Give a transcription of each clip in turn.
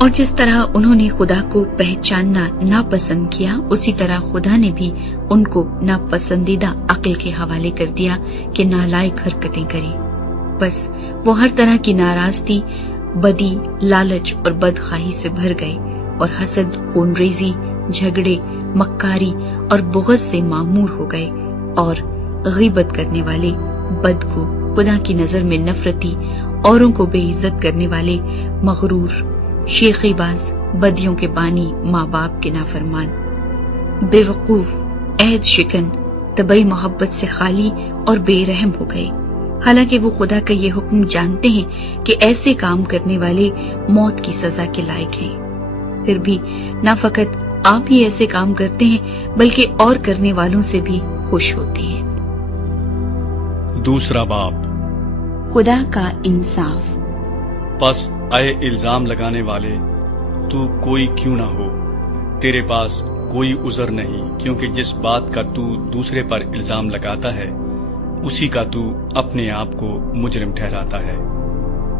اور جس طرح انہوں نے خدا کو پہچاننا ناپسند کیا، اسی طرح خدا نے بھی ان کو ناپسندیدہ عقل کے حوالے کر دیا کہ نالائق حرکتیں کریں۔ بس وہ ہر طرح کی ناراستی، بدی، لالچ اور بدخواہی سے بھر گئے اور حسد، خون ریزی، جھگڑے، مکاری اور بغض سے معمور ہو گئے، اور غیبت کرنے والے، بد کو، خدا کی نظر میں نفرتی، اوروں کو بے عزت کرنے والے، مغرور، شیخی باز، بدیوں کے بانی، ماں باپ کے نافرمان، بے وقوف، عہد شکن، طبعی محبت سے خالی اور بے رحم ہو گئے۔ حالانکہ وہ خدا کا یہ حکم جانتے ہیں کہ ایسے کام کرنے والے موت کی سزا کے لائق ہیں، پھر بھی نہ فقط آپ ہی ایسے کام کرتے ہیں بلکہ اور کرنے والوں سے بھی خوش ہوتے ہیں۔ دوسرا باب، خدا کا انصاف۔ پس اے الزام لگانے والے، تو کوئی کیوں نہ ہو، تیرے پاس کوئی عذر نہیں، کیونکہ جس بات کا تو دوسرے پر الزام لگاتا ہے اسی کا تو اپنے آپ کو مجرم ٹھہراتا ہے،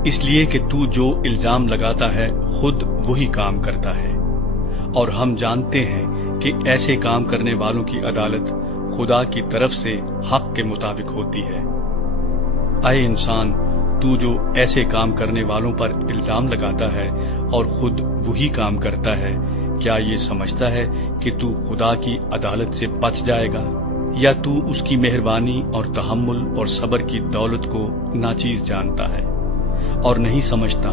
اس لیے کہ تو جو الزام لگاتا ہے خود وہی کام کرتا ہے، اور ہم جانتے ہیں کہ ایسے کام کرنے والوں کی عدالت خدا کی طرف سے حق کے مطابق ہوتی ہے۔ اے انسان، تو جو ایسے کام کرنے والوں پر الزام لگاتا ہے اور خود وہی کام کرتا ہے، کیا یہ سمجھتا ہے کہ تو خدا کی عدالت سے بچ جائے گا، یا تو اس کی مہربانی اور تحمل اور صبر کی دولت کو ناچیز جانتا ہے، اور نہیں سمجھتا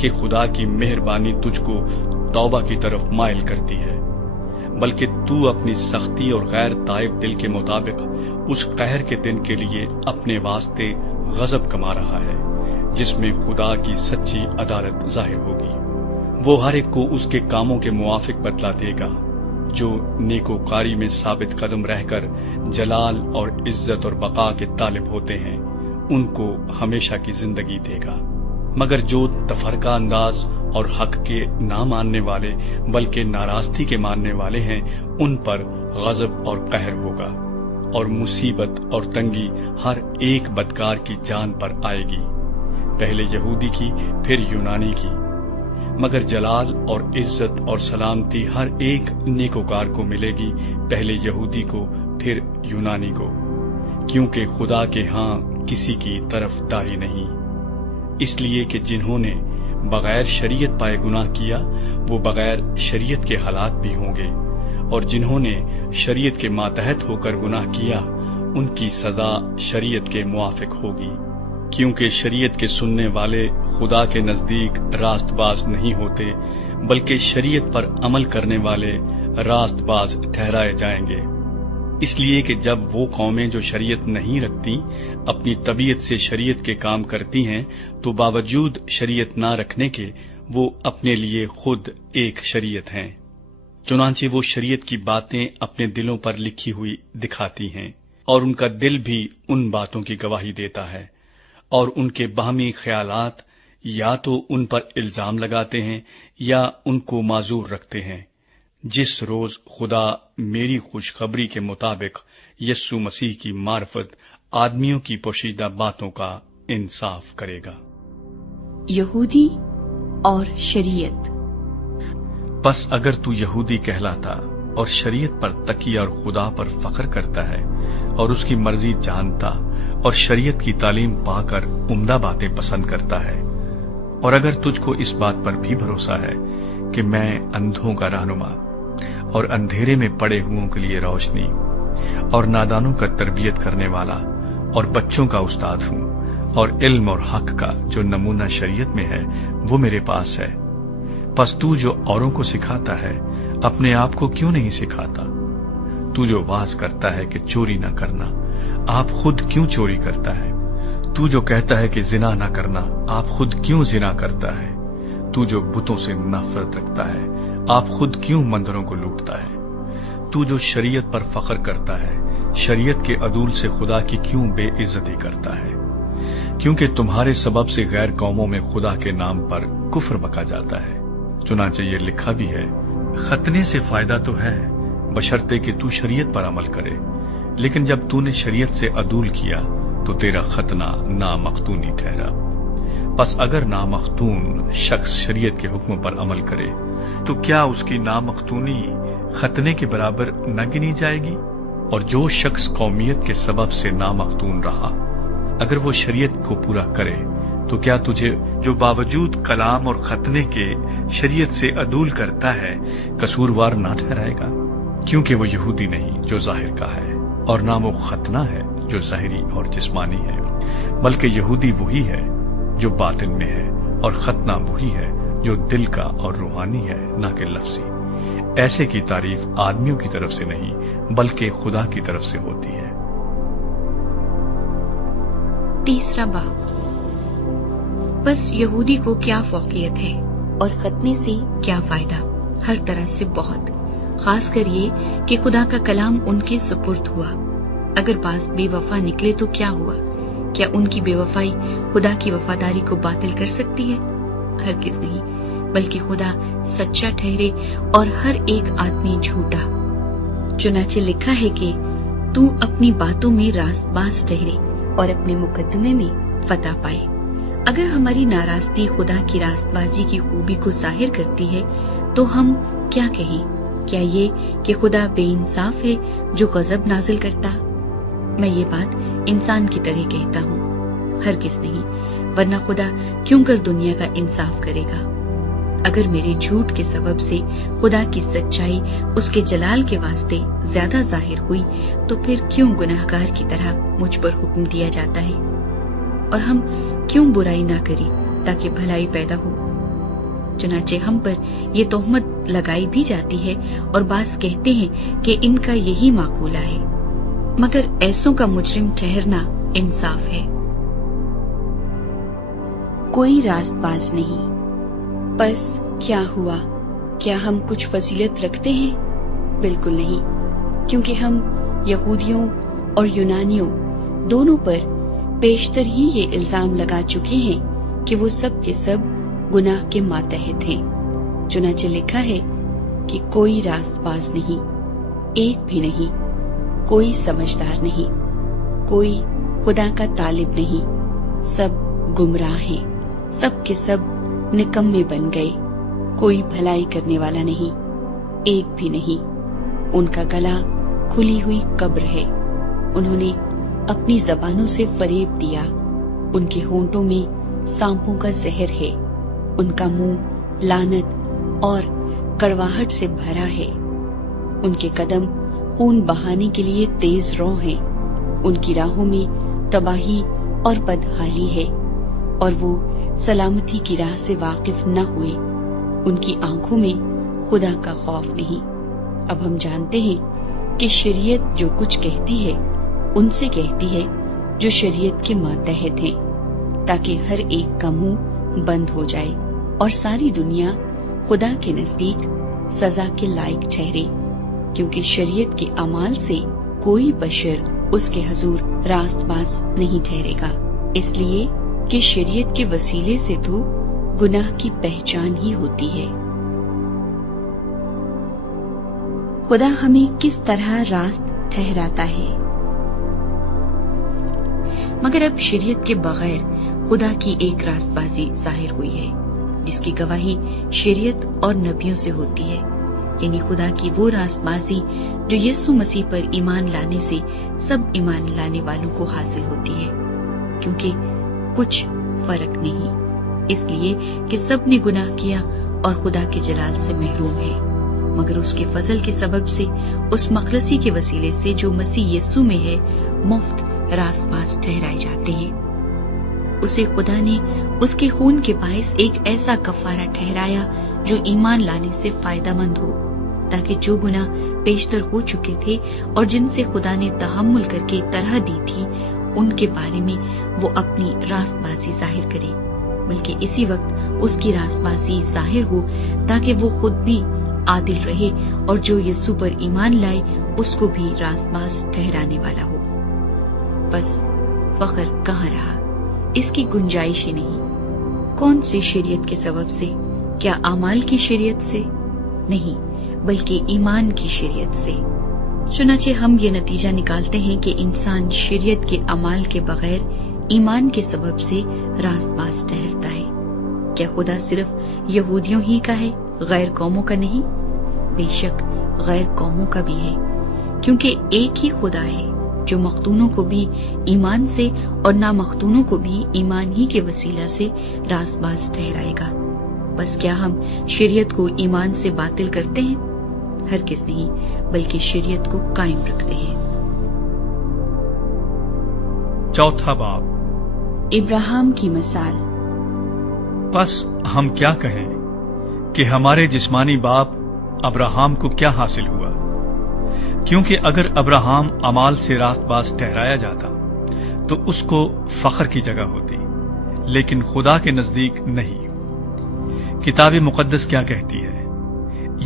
کہ خدا کی مہربانی تجھ کو توبہ کی طرف مائل کرتی ہے، بلکہ تو اپنی سختی اور غیر تائب دل کے مطابق اس قہر کے دن کے لیے اپنے واسطے غضب کما رہا ہے، جس میں خدا کی سچی عدالت ظاہر ہوگی۔ وہ ہر ایک کو اس کے کاموں کے موافق بدلہ دے گا، جو نیکوکاری میں ثابت قدم رہ کر جلال اور عزت اور بقا کے طالب ہوتے ہیں، ان کو ہمیشہ کی زندگی دے گا، مگر جو تفرقہ انداز اور حق کے نہ ماننے والے بلکہ ناراستی کے ماننے والے ہیں، ان پر غضب اور قہر ہوگا، اور مصیبت اور تنگی ہر ایک بدکار کی جان پر آئے گی، پہلے یہودی کی پھر یونانی کی، مگر جلال اور عزت اور سلامتی ہر ایک نیکوکار کو ملے گی، پہلے یہودی کو پھر یونانی کو، کیونکہ خدا کے ہاں کسی کی طرف داری نہیں، اس لیے کہ جنہوں نے بغیر شریعت پائے گناہ کیا وہ بغیر شریعت کے ہلاک بھی ہوں گے، اور جنہوں نے شریعت کے ماتحت ہو کر گناہ کیا ان کی سزا شریعت کے موافق ہوگی، کیونکہ شریعت کے سننے والے خدا کے نزدیک راست باز نہیں ہوتے، بلکہ شریعت پر عمل کرنے والے راست باز ٹھہرائے جائیں گے۔ اس لیے کہ جب وہ قومیں جو شریعت نہیں رکھتی اپنی طبیعت سے شریعت کے کام کرتی ہیں، تو باوجود شریعت نہ رکھنے کے وہ اپنے لیے خود ایک شریعت ہیں، چنانچہ وہ شریعت کی باتیں اپنے دلوں پر لکھی ہوئی دکھاتی ہیں، اور ان کا دل بھی ان باتوں کی گواہی دیتا ہے، اور ان کے باہمی خیالات یا تو ان پر الزام لگاتے ہیں یا ان کو معذور رکھتے ہیں، جس روز خدا میری خوشخبری کے مطابق یسوع مسیح کی معرفت آدمیوں کی پوشیدہ باتوں کا انصاف کرے گا۔ یہودی اور شریعت۔ پس اگر تو یہودی کہلاتا اور شریعت پر تکیہ اور خدا پر فخر کرتا ہے اور اس کی مرضی جانتا اور شریعت کی تعلیم پا کر عمدہ باتیں پسند کرتا ہے، اور اگر تجھ کو اس بات پر بھی بھروسہ ہے کہ میں اندھوں کا رہنما اور اندھیرے میں پڑے ہوئوں کے لیے روشنی اور نادانوں کا تربیت کرنے والا اور بچوں کا استاد ہوں، اور علم اور حق کا جو نمونہ شریعت میں ہے وہ میرے پاس ہے، پس تو جو اوروں کو سکھاتا ہے اپنے آپ کو کیوں نہیں سکھاتا؟ تو جو واز کرتا ہے کہ چوری نہ کرنا، آپ خود کیوں چوری کرتا ہے؟ تو جو کہتا ہے کہ زنا نہ کرنا، آپ خود کیوں زنا کرتا ہے؟ تو جو بتوں سے نفرت رکھتا ہے، آپ خود کیوں مندروں کو لوٹتا ہے؟ تو جو شریعت پر فخر کرتا ہے، شریعت کے عدول سے خدا کی کیوں بے عزتی کرتا ہے؟ کیونکہ تمہارے سبب سے غیر قوموں میں خدا کے نام پر کفر بکا جاتا ہے، چنانچہ یہ لکھا بھی ہے، ختنے سے فائدہ تو ہے بشرطے کہ تو شریعت پر عمل کرے، لیکن جب تو نے شریعت سے عدول کیا تو تیرا ختنہ نامختونی ٹھہرا۔ بس اگر نامختون شخص شریعت کے حکم پر عمل کرے تو کیا اس کی نامختونی ختنے کے برابر نہ گنی جائے گی؟ اور جو شخص قومیت کے سبب سے نامختون رہا اگر وہ شریعت کو پورا کرے تو کیا تجھے جو باوجود کلام اور ختنے کے شریعت سے عدول کرتا ہے قصوروار نہ ٹھہرائے گا؟ کیونکہ وہ یہودی نہیں جو ظاہر کا ہے، اور نہ وہ ختنہ ہے جو ظاہری اور جسمانی ہے، بلکہ یہودی وہی ہے جو باطن میں ہے، اور ختنہ وہی ہے جو دل کا اور روحانی ہے، نہ کہ لفظی۔ ایسے کی تعریف آدمیوں کی طرف سے نہیں بلکہ خدا کی طرف سے ہوتی ہے۔ تیسرا باب، بس یہودی کو کیا فوقیت ہے اور ختنے سے کیا فائدہ؟ ہر طرح سے بہت، خاص کر یہ کہ خدا کا کلام ان کے سپرد ہوا۔ اگر بعض بے وفا نکلے تو کیا ہوا؟ کیا ان کی بے وفائی خدا کی وفاداری کو باطل کر سکتی ہے؟ ہرگز نہیں، بلکہ خدا سچا ٹھہرے اور ہر ایک آدمی جھوٹا۔ چنانچہ لکھا ہے کہ تو اپنی باتوں میں راست باز ٹھہرے اور اپنے مقدمے میں فتح پائے۔ اگر ہماری ناراضگی خدا کی راست بازی کی خوبی کو ظاہر کرتی ہے تو ہم کیا کہیں؟ کیا یہ کہ خدا بے انصاف ہے جو غضب نازل کرتا؟ میں یہ بات انسان کی طرح کہتا ہوں، ہرگز نہیں، ورنہ خدا کیوں کر دنیا کا انصاف کرے گا؟ اگر میرے جھوٹ کے سبب سے خدا کی سچائی اس کے جلال کے واسطے زیادہ ظاہر ہوئی تو پھر کیوں گناہگار کی طرح مجھ پر حکم دیا جاتا ہے؟ اور ہم کیوں برائی نہ کریں تاکہ بھلائی پیدا ہو؟ چنانچہ ہم پر یہ تہمت لگائی بھی جاتی ہے اور بعض کہتے ہیں کہ ان کا یہی معقولہ ہے، مگر ایسوں کا مجرم ٹھہرنا انصاف ہے۔ کوئی راست باز نہیں۔ پس کیا ہوا؟ کیا ہم کچھ فضیلت رکھتے ہیں؟ بالکل نہیں، کیونکہ ہم یہودیوں اور یونانیوں دونوں پر بیشتر ہی یہ الزام لگا چکے ہیں کہ وہ سب کے سب گناہ کے ماتحت ہیں۔ چنانچہ لکھا ہے کہ کوئی راست باز نہیں، ایک بھی نہیں، کوئی سمجھدار نہیں، کوئی خدا کا طالب نہیں، سب گمراہ ہیں، سب کے سب نکمے بن گئے، کوئی بھلائی کرنے والا نہیں، ایک بھی نہیں۔ ان کا گلا کھلی ہوئی قبر ہے، انہوں نے اپنی زبانوں سے فریب دیا، ان کے ہونٹوں میں سانپوں کا زہر ہے، ان کا منہ لعنت اور کڑواہٹ سے بھرا ہے، ان کے قدم خون بہانے کے لیے تیز رو ہیں، ان کی راہوں میں تباہی اور بدحالی ہے، اور وہ سلامتی کی راہ سے واقف نہ ہوئے، ان کی آنکھوں میں خدا کا خوف نہیں۔ اب ہم جانتے ہیں کہ شریعت جو کچھ کہتی ہے ان سے کہتی ہے جو شریعت کے ماتحت ہیں، تاکہ ہر ایک کا منہ بند ہو جائے اور ساری دنیا خدا کے نزدیک سزا کے لائق ٹھہرے، کیونکہ شریعت کے اعمال سے کوئی بشر اس کے حضور راست باز نہیں ٹھہرے گا، اس لیے کہ شریعت کے وسیلے سے تو گناہ کی پہچان ہی ہوتی ہے۔ خدا ہمیں کس طرح راست ٹھہراتا ہے؟ مگر اب شریعت کے بغیر خدا کی ایک راست بازی ظاہر ہوئی ہے، جس کی گواہی شریعت اور نبیوں سے ہوتی ہے، یعنی خدا کی وہ راست بازی جو یسوع مسیح پر ایمان لانے سے سب ایمان لانے والوں کو حاصل ہوتی ہے، کیونکہ کچھ فرق نہیں، اس لیے کہ سب نے گناہ کیا اور خدا کے جلال سے محروم ہے، مگر اس کے فضل کے سبب سے اس مخلصی کے وسیلے سے جو مسیح یسوع میں ہے مفت راست باز ٹھہرائے جاتے ہیں۔ اسے خدا نے اس کے خون کے باعث ایک ایسا کفارہ ٹھہرایا جو ایمان لانے سے فائدہ مند ہو، تاکہ جو گناہ بیشتر ہو چکے تھے اور جن سے خدا نے تحمل کر کے طرح دی تھی ان کے بارے میں وہ اپنی راست بازی ظاہر کرے، بلکہ اسی وقت اس کی راست بازی ظاہر ہو تاکہ وہ خود بھی عادل رہے اور جو یسوع پر ایمان لائے اس کو بھی راست باز ٹھہرانے والا ہو۔ بس فخر کہاں رہا؟ اس کی گنجائش ہی نہیں۔ کون سی شریعت کے سبب سے؟ کیا اعمال کی شریعت سے؟ نہیں، بلکہ ایمان کی شریعت سے۔ چنانچہ ہم یہ نتیجہ نکالتے ہیں کہ انسان شریعت کے اعمال کے بغیر ایمان کے سبب سے راست باز ٹھہرتا ہے۔ کیا خدا صرف یہودیوں ہی کا ہے، غیر قوموں کا نہیں؟ بے شک غیر قوموں کا بھی ہے، کیونکہ ایک ہی خدا ہے جو مختونوں کو بھی ایمان سے اور نامختونوں کو بھی ایمان ہی کے وسیلہ سے راست باز ٹھہرائے گا۔ بس کیا ہم شریعت کو ایمان سے باطل کرتے ہیں؟ ہرگز نہیں، بلکہ شریعت کو قائم رکھتے ہیں۔ چوتھا باب، ابراہیم کی مثال۔ پس ہم کیا کہیں کہ ہمارے جسمانی باپ ابراہیم کو کیا حاصل ہوا؟ کیونکہ اگر ابراہیم اعمال سے راست باز ٹھہرایا جاتا تو اس کو فخر کی جگہ ہوتی، لیکن خدا کے نزدیک نہیں۔ کتاب مقدس کیا کہتی ہے؟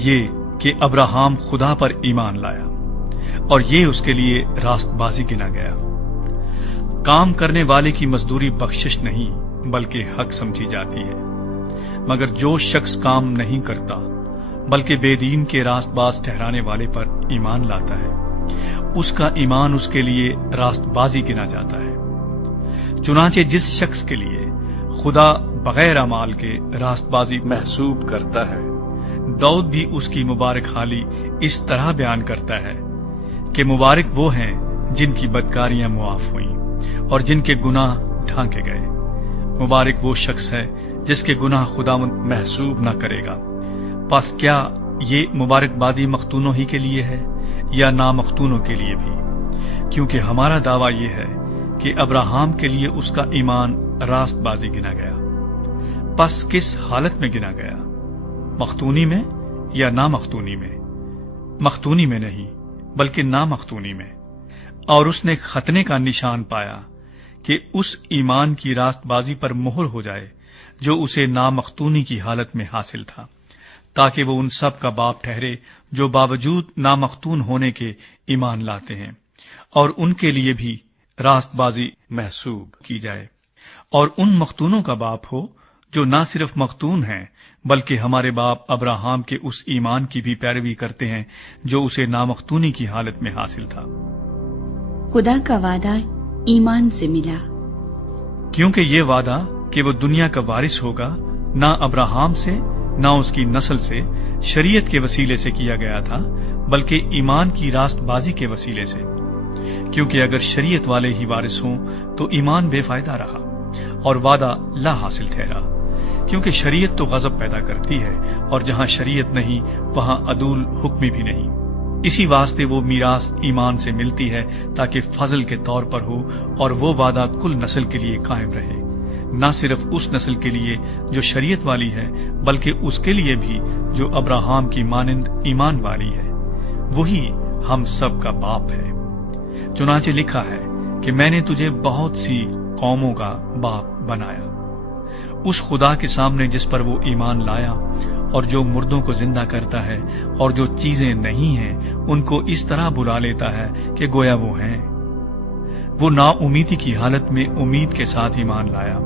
یہ کہ ابراہیم خدا پر ایمان لایا اور یہ اس کے لیے راست بازی گنا گیا۔ کام کرنے والے کی مزدوری بخشش نہیں بلکہ حق سمجھی جاتی ہے، مگر جو شخص کام نہیں کرتا بلکہ بے دین کے راست باز ٹھہرانے والے پر ایمان لاتا ہے، اس کا ایمان اس کے لیے راست بازی گنا جاتا ہے۔ چنانچہ جس شخص کے لیے خدا بغیر اعمال کے راست بازی محسوب کرتا ہے، داؤد بھی اس کی مبارک حالی اس طرح بیان کرتا ہے کہ مبارک وہ ہیں جن کی بدکاریاں معاف ہوئیں اور جن کے گناہ ڈھانکے گئے۔ مبارک وہ شخص ہے جس کے گناہ خداوند محسوب نہ کرے گا۔ پس کیا یہ مبارک بادی مختونوں ہی کے لیے ہے یا نامختونوں کے لیے بھی؟ کیونکہ ہمارا دعویٰ یہ ہے کہ ابراہیم کے لیے اس کا ایمان راست بازی گنا گیا۔ پس کس حالت میں گنا گیا؟ مختونی میں یا نامختونی میں؟ مختونی میں نہیں بلکہ نامختونی میں۔ اور اس نے ختنے کا نشان پایا کہ اس ایمان کی راست بازی پر مہر ہو جائے جو اسے نامختونی کی حالت میں حاصل تھا، تاکہ وہ ان سب کا باپ ٹھہرے جو باوجود نامختون ہونے کے ایمان لاتے ہیں، اور ان کے لیے بھی راست بازی محسوب کی جائے، اور ان مختونوں کا باپ ہو جو نہ صرف مختون ہیں بلکہ ہمارے باپ ابراہیم کے اس ایمان کی بھی پیروی کرتے ہیں جو اسے نامختونی کی حالت میں حاصل تھا۔ خدا کا وعدہ ایمان سے ملا، کیونکہ یہ وعدہ کہ وہ دنیا کا وارث ہوگا نہ ابراہیم سے نہ اس کی نسل سے شریعت کے وسیلے سے کیا گیا تھا بلکہ ایمان کی راست بازی کے وسیلے سے۔ کیونکہ اگر شریعت والے ہی وارث ہوں تو ایمان بے فائدہ رہا اور وعدہ لا حاصل ٹھہرا، کیونکہ شریعت تو غضب پیدا کرتی ہے اور جہاں شریعت نہیں وہاں عدول حکمی بھی نہیں۔ اسی واسطے وہ میراث ایمان سے ملتی ہے تاکہ فضل کے طور پر ہو، اور وہ وعدہ کل نسل کے لیے قائم رہے، نہ صرف اس نسل کے لیے جو شریعت والی ہے بلکہ اس کے لیے بھی جو ابراہیم کی مانند ایمان والی ہے، وہی ہم سب کا باپ ہے۔ چنانچہ لکھا ہے کہ میں نے تجھے بہت سی قوموں کا باپ بنایا۔ اس خدا کے سامنے جس پر وہ ایمان لایا اور جو مردوں کو زندہ کرتا ہے اور جو چیزیں نہیں ہیں ان کو اس طرح بلا لیتا ہے کہ گویا وہ ہیں۔ وہ نا امیدی کی حالت میں امید کے ساتھ ایمان لایا،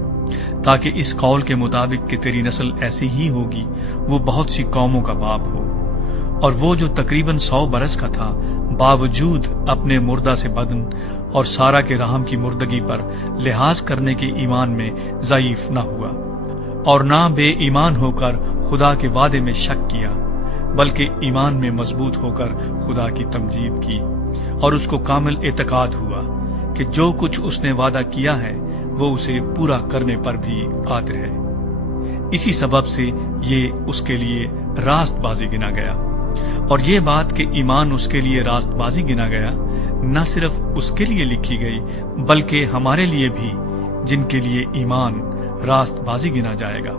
تاکہ اس قول کے مطابق کہ تیری نسل ایسی ہی ہوگی وہ بہت سی قوموں کا باپ ہو۔ اور وہ جو تقریباً 100 برس کا تھا، باوجود اپنے مردہ سے بدن اور سارا کے رحم کی مردگی پر لحاظ کرنے کے ایمان میں ضعیف نہ ہوا، اور نہ بے ایمان ہو کر خدا کے وعدے میں شک کیا، بلکہ ایمان میں مضبوط ہو کر خدا کی تمجید کی، اور اس کو کامل اعتقاد ہوا کہ جو کچھ اس نے وعدہ کیا ہے وہ اسے پورا کرنے پر بھی قادر ہے۔ اسی سبب سے یہ اس کے لیے راست بازی گنا گیا۔ اور یہ بات کہ ایمان اس کے لیے راست بازی گنا گیا نہ صرف اس کے لیے لکھی گئی بلکہ ہمارے لیے بھی، جن کے لیے ایمان راست بازی گنا جائے گا،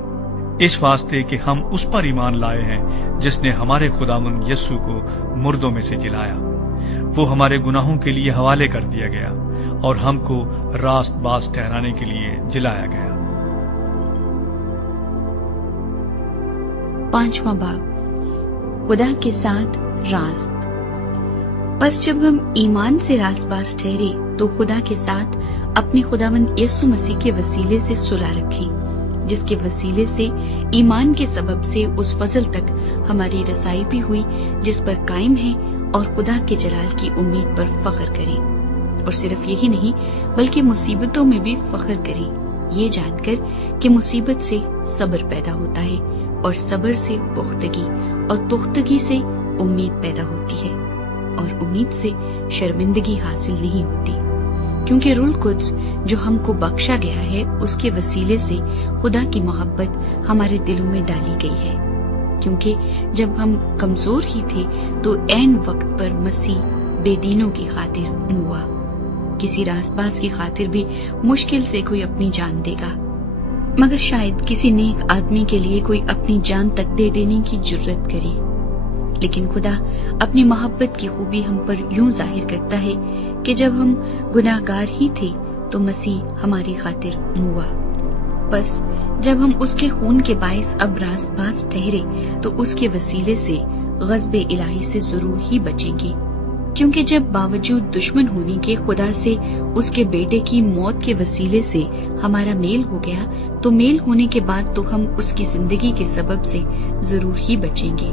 اس واسطے کہ ہم اس پر ایمان لائے ہیں جس نے ہمارے خداوند یسوع کو مردوں میں سے جلایا۔ وہ ہمارے گناہوں کے لیے حوالے کر دیا گیا اور ہم کو راست باز ٹھہرانے کے لیے جلایا گیا۔ 5واں باب، خدا کے ساتھ راست۔ پس جب ہم ایمان سے راست باز ٹھہرے تو خدا کے ساتھ اپنے خداوند یسوع مسیح کے وسیلے سے صلح رکھی، جس کے وسیلے سے ایمان کے سبب سے اس فضل تک ہماری رسائی بھی ہوئی جس پر قائم ہے، اور خدا کے جلال کی امید پر فخر کریں۔ اور صرف یہی نہیں بلکہ مصیبتوں میں بھی فخر کریں، یہ جان کر کہ مصیبت سے صبر پیدا ہوتا ہے اور صبر سے پختگی اور پختگی سے امید پیدا ہوتی ہے اور امید سے شرمندگی حاصل نہیں ہوتی، کیونکہ روح القدس جو ہم کو بخشا گیا ہے اس کے وسیلے سے خدا کی محبت ہمارے دلوں میں ڈالی گئی ہے، کیونکہ جب ہم کمزور ہی تھے تو عین وقت پر مسیح بے دینوں کی خاطر ہوا۔ کسی راست باز کی خاطر بھی مشکل سے کوئی اپنی جان دے گا، مگر شاید کسی نیک آدمی کے لیے کوئی اپنی جان تک دے دینے کی جرت کرے، لیکن خدا اپنی محبت کی خوبی ہم پر یوں ظاہر کرتا ہے کہ جب ہم گناہ گار ہی تھے تو مسیح ہماری خاطر ہوا۔ بس جب ہم اس کے خون کے باعث اب راست باز ٹھہرے تو اس کے وسیلے سے غضب الہی سے ضرور ہی بچیں گے، کیونکہ جب باوجود دشمن ہونے کے خدا سے اس کے بیٹے کی موت کے وسیلے سے ہمارا میل ہو گیا تو میل ہونے کے بعد تو ہم اس کی زندگی کے سبب سے ضرور ہی بچیں گے،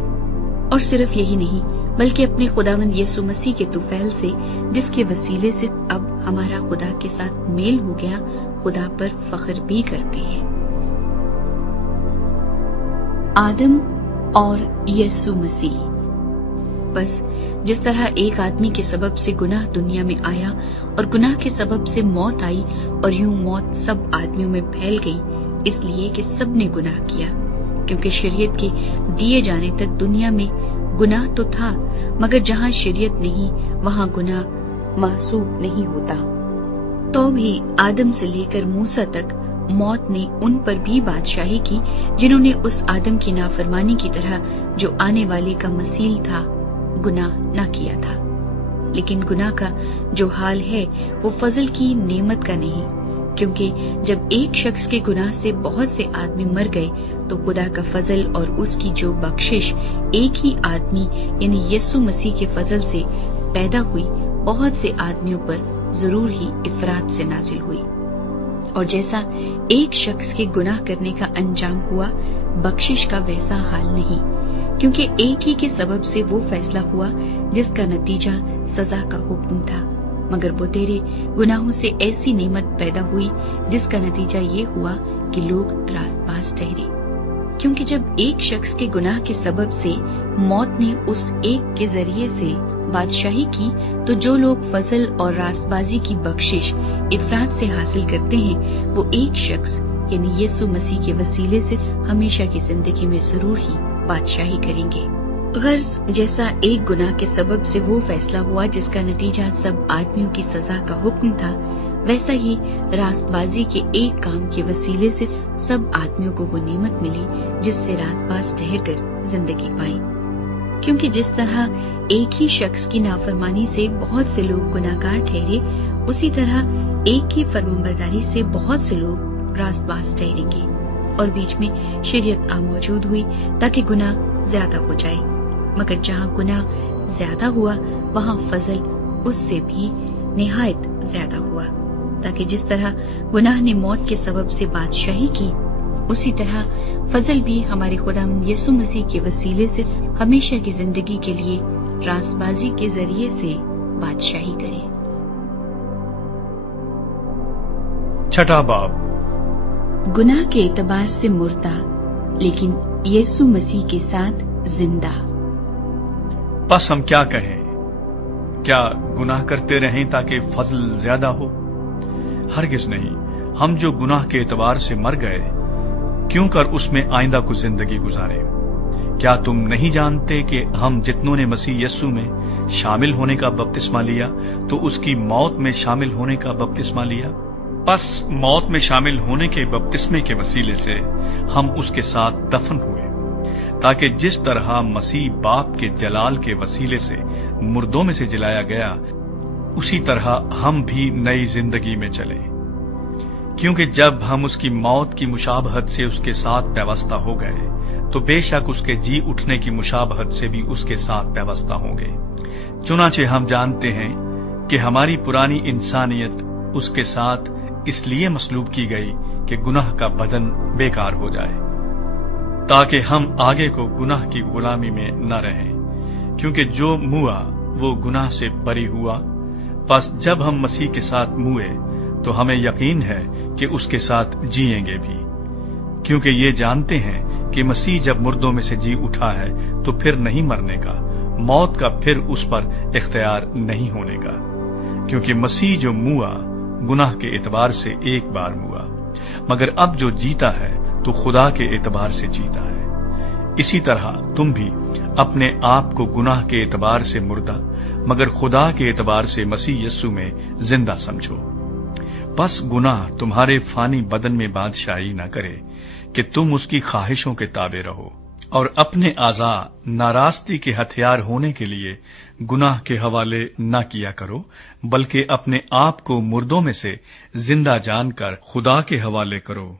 اور صرف یہی نہیں بلکہ اپنے خداوند یسوع مسیح کے طفیل سے جس کے وسیلے سے اب ہمارا خدا کے ساتھ میل ہو گیا خدا پر فخر بھی کرتے ہیں۔ آدم اور یسوع مسیح۔ بس جس طرح ایک آدمی کے سبب سے گناہ دنیا میں آیا اور گناہ کے سبب سے موت آئی اور یوں موت سب آدمیوں میں پھیل گئی، اس لیے کہ سب نے گناہ کیا، کیونکہ شریعت کے دیے جانے تک دنیا میں گناہ تو تھا، مگر جہاں شریعت نہیں وہاں گناہ محسوب نہیں ہوتا۔ تو بھی آدم سے لے کر موسیٰ تک موت نے ان پر بھی بادشاہی کی جنہوں نے اس آدم کی نافرمانی کی طرح جو آنے والے کا مثیل تھا گناہ نہ کیا تھا۔ لیکن گناہ کا جو حال ہے وہ فضل کی نعمت کا نہیں، کیونکہ جب ایک شخص کے گناہ سے بہت سے آدمی مر گئے تو خدا کا فضل اور اس کی جو بخشش ایک ہی آدمی یعنی یسوع مسیح کے فضل سے پیدا ہوئی بہت سے آدمیوں پر ضرور ہی افراط سے نازل ہوئی۔ اور جیسا ایک شخص کے گناہ کرنے کا انجام ہوا، بخشش کا ویسا حال نہیں، کیونکہ ایک ہی کے سبب سے وہ فیصلہ ہوا جس کا نتیجہ سزا کا حکم تھا، مگر بتیرے گناہوں سے ایسی نعمت پیدا ہوئی جس کا نتیجہ یہ ہوا کہ لوگ راست باز ٹھہرے۔ کیونکہ جب ایک شخص کے گناہ کے سبب سے موت نے اس ایک کے ذریعے سے بادشاہی کی، تو جو لوگ فضل اور راست بازی کی بخشش افراد سے حاصل کرتے ہیں وہ ایک شخص یعنی یسوع مسیح کے وسیلے سے ہمیشہ کی زندگی میں ضرور ہی بادشاہی کریں گے۔ غرض جیسا ایک گناہ کے سبب سے وہ فیصلہ ہوا جس کا نتیجہ سب آدمیوں کی سزا کا حکم تھا، ویسا ہی راست بازی کے ایک کام کے وسیلے سے سب آدمیوں کو وہ نعمت ملی جس سے راست باز ٹھہر کر زندگی پائی۔ کیونکہ جس طرح ایک ہی شخص کی نافرمانی سے بہت سے لوگ گناہگار ٹھہرے، اسی طرح ایک ہی فرمانبرداری سے بہت سے لوگ راست باز ٹھہریں گے، اور بیچ میں شریعت موجود ہوئی تاکہ گناہ زیادہ ہو جائے، مگر جہاں گناہ زیادہ ہوا وہاں فضل اس سے بھی نہایت زیادہ ہوا، تاکہ جس طرح گناہ نے موت کے سبب سے بادشاہی کی، اسی طرح فضل بھی ہمارے خداوند یسوع مسیح کے وسیلے سے ہمیشہ کی زندگی کے لیے راست بازی کے ذریعے سے بادشاہی کرے۔ چھٹا باب، گناہ کے اعتبار سے مردہ لیکن یسوع مسیح کے ساتھ زندہ۔ بس ہم کیا کہیں؟ کیا گناہ کرتے رہیں تاکہ فضل زیادہ ہو؟ ہرگز نہیں۔ ہم جو گناہ کے اعتبار سے مر گئے، کیوں کر اس میں آئندہ کچھ زندگی گزارے؟ کیا تم نہیں جانتے کہ ہم جتنوں نے مسیح یسوع میں شامل ہونے کا بپتسمہ لیا تو اس کی موت میں شامل ہونے کا بپتسمہ لیا؟ پس موت میں شامل ہونے کے بپتسمے کے وسیلے سے ہم اس کے ساتھ دفن ہوئے، تاکہ جس طرح مسیح باپ کے جلال کے وسیلے سے مردوں میں سے جلایا گیا، اسی طرح ہم بھی نئی زندگی میں چلے۔ کیونکہ جب ہم اس کی موت کی مشابہت سے اس کے ساتھ پیوستہ ہو گئے تو بے شک اس کے جی اٹھنے کی مشابہت سے بھی اس کے ساتھ پیوستہ ہوں گے۔ چنانچہ ہم جانتے ہیں کہ ہماری پرانی انسانیت اس کے ساتھ اس لیے مصلوب کی گئی کہ گناہ کا بدن بیکار ہو جائے، تاکہ ہم آگے کو گناہ کی غلامی میں نہ رہیں، کیونکہ جو موا وہ گناہ سے بری ہوا، پس جب ہم مسیح کے ساتھ موئے تو ہمیں یقین ہے کہ اس کے ساتھ جیئیں گے بھی، کیونکہ یہ جانتے ہیں کہ مسیح جب مردوں میں سے جی اٹھا ہے تو پھر نہیں مرنے کا، موت کا پھر اس پر اختیار نہیں ہونے کا، کیونکہ مسیح جو موا گناہ کے اعتبار سے ایک بار موا، مگر اب جو جیتا ہے تو خدا کے اعتبار سے جیتا ہے۔ اسی طرح تم بھی اپنے آپ کو گناہ کے اعتبار سے مردہ مگر خدا کے اعتبار سے مسیح یسوع میں زندہ سمجھو۔ بس گناہ تمہارے فانی بدن میں بادشاہی نہ کرے کہ تم اس کی خواہشوں کے تابع رہو، اور اپنے اعضاء ناراستی کے ہتھیار ہونے کے لیے گناہ کے حوالے نہ کیا کرو، بلکہ اپنے آپ کو مردوں میں سے زندہ جان کر خدا کے حوالے کرو،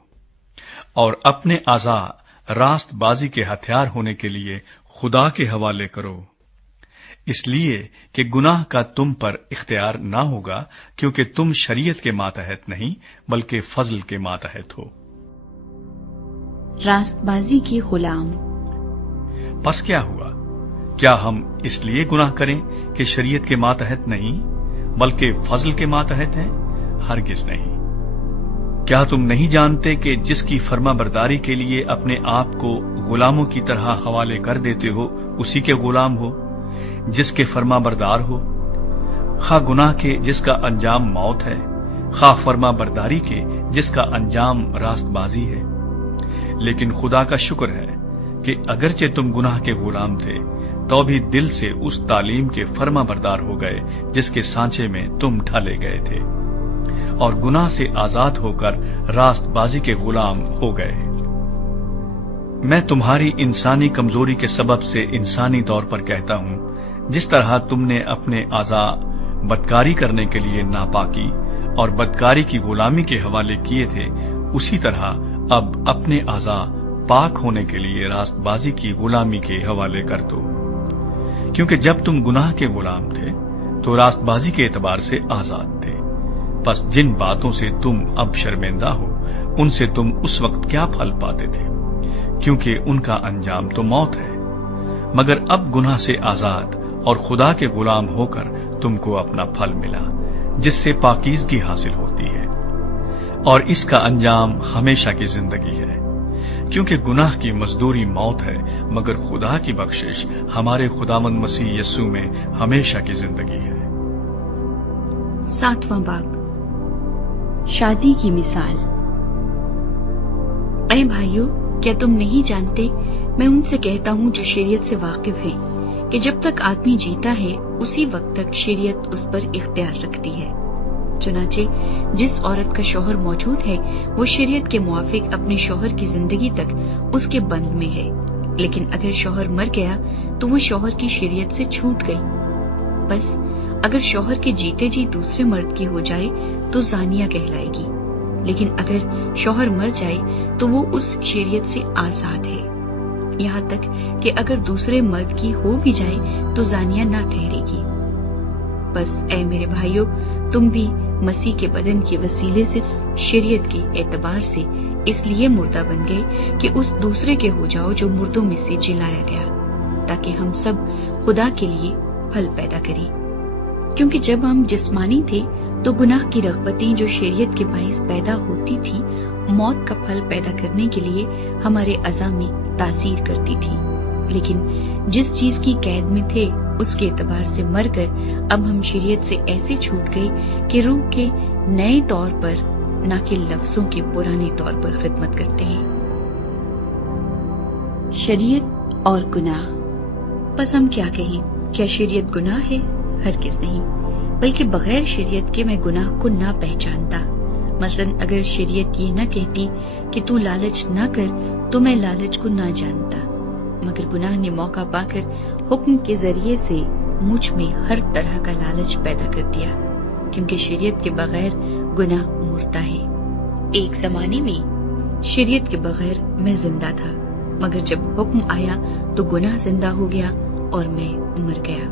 اور اپنے اعضاء راست بازی کے ہتھیار ہونے کے لیے خدا کے حوالے کرو، اس لیے کہ گناہ کا تم پر اختیار نہ ہوگا، کیونکہ تم شریعت کے ماتحت نہیں بلکہ فضل کے ماتحت ہو۔ راست بازی کی غلام۔ پس کیا ہوا؟ کیا ہم اس لیے گناہ کریں کہ شریعت کے ماتحت نہیں بلکہ فضل کے ماتحت ہیں؟ ہرگز نہیں۔ کیا تم نہیں جانتے کہ جس کی فرما برداری کے لیے اپنے آپ کو غلاموں کی طرح حوالے کر دیتے ہو اسی کے غلام ہو؟ جس کے فرما بردار ہو، خواہ گناہ کے جس کا انجام موت ہے، خواہ فرما برداری کے جس کا انجام راست بازی ہے۔ لیکن خدا کا شکر ہے کہ اگرچہ تم گناہ کے غلام تھے تو بھی دل سے اس تعلیم کے فرما بردار ہو گئے جس کے سانچے میں تم ڈھالے گئے تھے، اور گناہ سے آزاد ہو کر راست بازی کے غلام ہو گئے۔ میں تمہاری انسانی کمزوری کے سبب سے انسانی طور پر کہتا ہوں، جس طرح تم نے اپنے اعضاء بدکاری کرنے کے لیے ناپاکی اور بدکاری کی غلامی کے حوالے کیے تھے، اسی طرح اب اپنے اعضاء پاک ہونے کے لیے راست بازی کی غلامی کے حوالے کر دو، کیونکہ جب تم گناہ کے غلام تھے تو راست بازی کے اعتبار سے آزاد تھے۔ پس جن باتوں سے تم اب شرمندہ ہو ان سے تم اس وقت کیا پھل پاتے تھے؟ کیونکہ ان کا انجام تو موت ہے، مگر اب گناہ سے آزاد اور خدا کے غلام ہو کر تم کو اپنا پھل ملا، جس سے پاکیزگی حاصل ہوتی ہے، اور اس کا انجام ہمیشہ کی زندگی ہے، کیونکہ گناہ کی مزدوری موت ہے، مگر خدا کی بخشش ہمارے خداوند مسیح یسوع میں ہمیشہ کی زندگی ہے۔ 7واں باب، شادی کی مثال۔ اے بھائیو، کیا تم نہیں جانتے، میں ان سے کہتا ہوں جو شریعت سے واقف ہیں، کہ جب تک آدمی جیتا ہے اسی وقت تک شریعت اس پر اختیار رکھتی ہے۔ چنانچہ جس عورت کا شوہر موجود ہے وہ شریعت کے موافق اپنے شوہر کی زندگی تک اس کے بند میں ہے، لیکن اگر شوہر مر گیا تو وہ شوہر کی شریعت سے چھوٹ گئی۔ بس اگر شوہر کے جیتے جی دوسرے مرد کی ہو جائے تو زانیہ کہلائے گی، لیکن اگر شوہر مر جائے تو وہ اس شریعت سے آزاد ہے، یہاں تک کہ اگر دوسرے مرد کی ہو بھی جائے تو زانیہ نہ ٹھہرے گی۔ بس اے میرے بھائیو، تم بھی مسیح کے بدن کے وسیلے سے شریعت کے اعتبار سے اس لیے مردہ بن گئے کہ اس دوسرے کے ہو جاؤ جو مردوں میں سے جلایا گیا، تاکہ ہم سب خدا کے لیے پھل پیدا کریں۔ کیونکہ جب ہم جسمانی تھے تو گناہ کی رغبتیں جو شریعت کے باعث پیدا ہوتی تھی موت کا پھل پیدا کرنے کے لیے ہمارے اعضاء میں تاثیر کرتی تھی، لیکن جس چیز کی قید میں تھے اس کے اعتبار سے مر کر اب ہم شریعت سے ایسے چھوٹ گئے کہ روح کے نئے طور پر نہ کہ لفظوں کے پرانے طور پر خدمت کرتے ہیں۔ شریعت اور گناہ۔ پس ہم کیا کہیں؟ کیا شریعت گناہ ہے؟ ہرگز نہیں، بلکہ بغیر شریعت کے میں گناہ کو نہ پہچانتا۔ مثلا اگر شریعت یہ نہ کہتی کہ تو لالچ نہ کر تو میں لالچ کو نہ جانتا، مگر گناہ نے موقع پا کر حکم کے ذریعے سے مجھ میں ہر طرح کا لالچ پیدا کر دیا، کیونکہ شریعت کے بغیر گناہ مردہ ہے۔ ایک زمانے میں شریعت کے بغیر میں زندہ تھا، مگر جب حکم آیا تو گناہ زندہ ہو گیا اور میں مر گیا،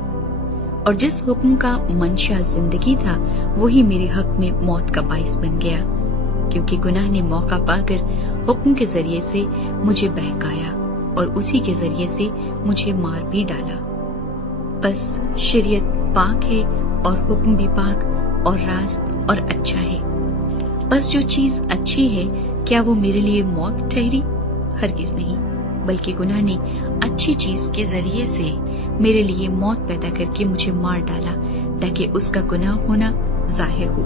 اور جس حکم کا منشا زندگی تھا وہی میرے حق میں موت کا باعث بن گیا، کیونکہ گناہ نے موقع پا کر حکم کے ذریعے سے مجھے بہکایا اور اسی کے ذریعے سے مجھے مار بھی ڈالا۔ بس شریعت پاک ہے اور حکم بھی پاک اور راست اور اچھا ہے۔ بس جو چیز اچھی ہے کیا وہ میرے لیے موت ٹھہری؟ ہرگز نہیں، بلکہ گناہ نے اچھی چیز کے ذریعے سے میرے لیے موت پیدا کر کے مجھے مار ڈالا، تاکہ اس کا گناہ ہونا ظاہر ہو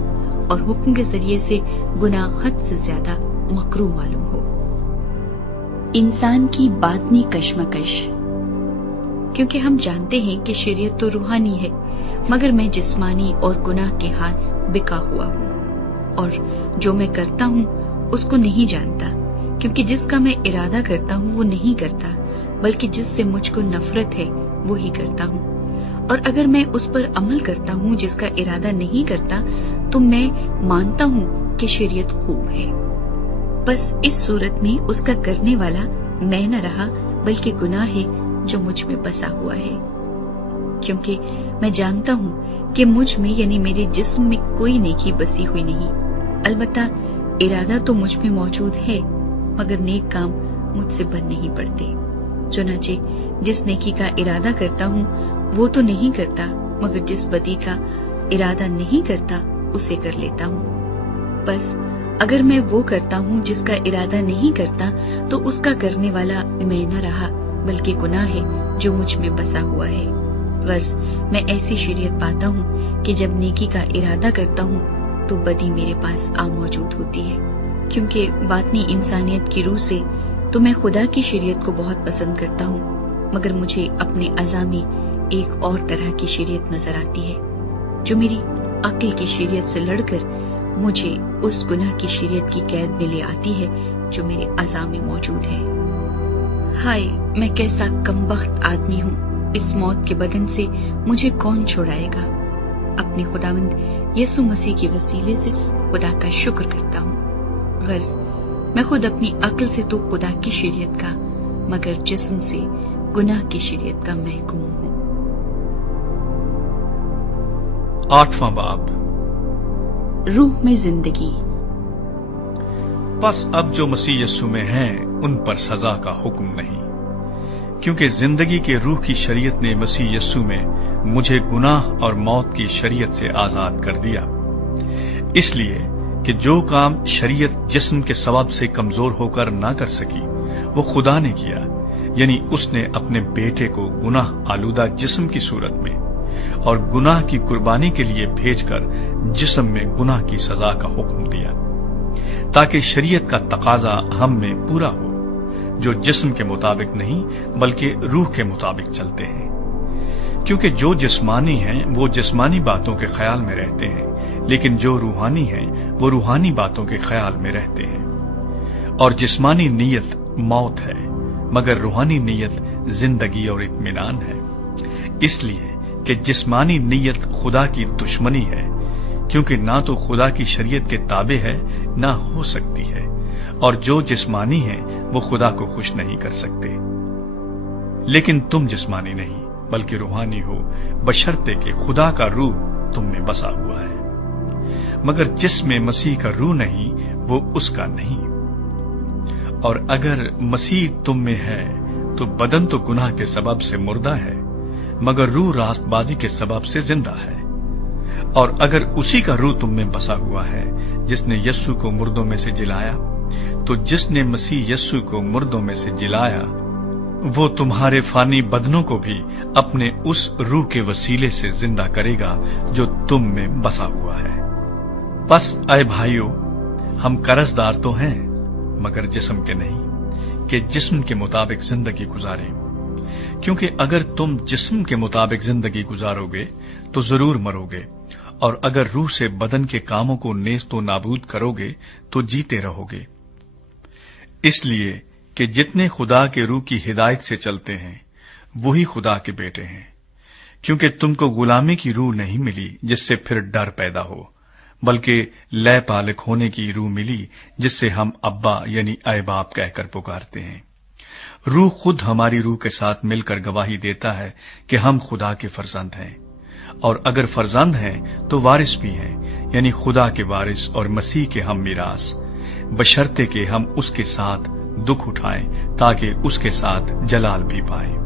اور حکم کے ذریعے سے گناہ حد سے زیادہ مکروہ معلوم ہو۔ انسان کی باطنی کشمکش۔ کیونکہ ہم جانتے ہیں کہ شریعت تو روحانی ہے، مگر میں جسمانی اور گناہ کے ہاتھ بکا ہوا ہوں، اور جو میں کرتا ہوں اس کو نہیں جانتا، کیونکہ جس کا میں ارادہ کرتا ہوں وہ نہیں کرتا، بلکہ جس سے مجھ کو نفرت ہے وہی کرتا ہوں۔ اور اگر میں اس پر عمل کرتا ہوں جس کا ارادہ نہیں کرتا، تو میں مانتا ہوں کہ شریعت خوب ہے۔ بس اس صورت میں اس کا کرنے والا میں نہ رہا، بلکہ گناہ ہے جو مجھ میں بسا ہوا ہے۔ کیونکہ میں جانتا ہوں کہ مجھ میں یعنی میرے جسم میں کوئی نیکی بسی ہوئی نہیں، البتہ ارادہ تو مجھ میں موجود ہے، مگر نیک کام مجھ سے بن نہیں پڑتے۔ چنانچہ جس نیکی کا ارادہ کرتا ہوں وہ تو نہیں کرتا، مگر جس بدی کا ارادہ نہیں کرتا اسے کر لیتا ہوں۔ بس اگر میں وہ کرتا ہوں جس کا ارادہ نہیں کرتا، تو اس کا کرنے والا میں نہ رہا، بلکہ گناہ ہے جو مجھ میں بسا ہوا ہے۔ غرض میں ایسی شریعت پاتا ہوں کہ جب نیکی کا ارادہ کرتا ہوں تو بدی میرے پاس آ موجود ہوتی ہے۔ کیونکہ باطنی انسانیت کی روح سے تو میں خدا کی شریعت کو بہت پسند کرتا ہوں، مگر مجھے اپنے اعضاء میں ایک اور طرح کی شریعت نظر آتی ہے، جو میری عقل کی شریعت سے لڑ کر مجھے اس گناہ کی شریعت کی قید میں لے آتی ہے جو میرے اعضاء میں موجود ہے۔ ہائے، میں کیسا کمبخت آدمی ہوں، اس موت کے بدن سے مجھے کون چھڑائے گا؟ اپنے خداوند یسوع مسیح کے وسیلے سے خدا کا شکر کرتا ہوں۔ غرض میں خود اپنی عقل سے تو خدا کی شریعت کا، مگر جسم سے گناہ کی شریعت کا محکوم ہوں۔ 8واں باب۔ روح میں زندگی۔ پس اب جو مسیح یسوع میں ہیں ان پر سزا کا حکم نہیں، کیونکہ زندگی کے روح کی شریعت نے مسیح یسوع میں مجھے گناہ اور موت کی شریعت سے آزاد کر دیا، اس لیے کہ جو کام شریعت جسم کے سبب سے کمزور ہو کر نہ کر سکی وہ خدا نے کیا، یعنی اس نے اپنے بیٹے کو گناہ آلودہ جسم کی صورت میں اور گناہ کی قربانی کے لیے بھیج کر جسم میں گناہ کی سزا کا حکم دیا، تاکہ شریعت کا تقاضا ہم میں پورا ہو، جو جسم کے مطابق نہیں بلکہ روح کے مطابق چلتے ہیں۔ کیونکہ جو جسمانی ہیں وہ جسمانی باتوں کے خیال میں رہتے ہیں، لیکن جو روحانی ہیں وہ روحانی باتوں کے خیال میں رہتے ہیں۔ اور جسمانی نیت موت ہے، مگر روحانی نیت زندگی اور اطمینان ہے، اس لیے کہ جسمانی نیت خدا کی دشمنی ہے، کیونکہ نہ تو خدا کی شریعت کے تابع ہے نہ ہو سکتی ہے، اور جو جسمانی ہیں وہ خدا کو خوش نہیں کر سکتے۔ لیکن تم جسمانی نہیں بلکہ روحانی ہو، بشرطے کہ خدا کا روح تم میں بسا ہوا ہے۔ مگر جس میں مسیح کا روح نہیں وہ اس کا نہیں۔ اور اگر مسیح تم میں ہے تو بدن تو گناہ کے سبب سے مردہ ہے، مگر روح راست بازی کے سبب سے زندہ ہے۔ اور اگر اسی کا روح تم میں بسا ہوا ہے جس نے یسوع کو مردوں میں سے جلایا، تو جس نے مسیح یسوع کو مردوں میں سے جلایا وہ تمہارے فانی بدنوں کو بھی اپنے اس روح کے وسیلے سے زندہ کرے گا جو تم میں بسا ہوا ہے۔ پس اے بھائیو، ہم قرضدار تو ہیں مگر جسم کے نہیں، کہ جسم کے مطابق زندگی گزاریں، کیونکہ اگر تم جسم کے مطابق زندگی گزارو گے تو ضرور مرو گے، اور اگر روح سے بدن کے کاموں کو نیست و نابود کرو گے تو جیتے رہو گے۔ اس لیے کہ جتنے خدا کے روح کی ہدایت سے چلتے ہیں وہی خدا کے بیٹے ہیں، کیونکہ تم کو غلامی کی روح نہیں ملی جس سے پھر ڈر پیدا ہو، بلکہ لے پالک ہونے کی روح ملی جس سے ہم ابا یعنی اے باپ کہہ کر پکارتے ہیں۔ روح خود ہماری روح کے ساتھ مل کر گواہی دیتا ہے کہ ہم خدا کے فرزند ہیں، اور اگر فرزند ہیں تو وارث بھی ہیں، یعنی خدا کے وارث اور مسیح کے ہم میراث، بشرطے کہ ہم اس کے ساتھ دکھ اٹھائیں تاکہ اس کے ساتھ جلال بھی پائیں۔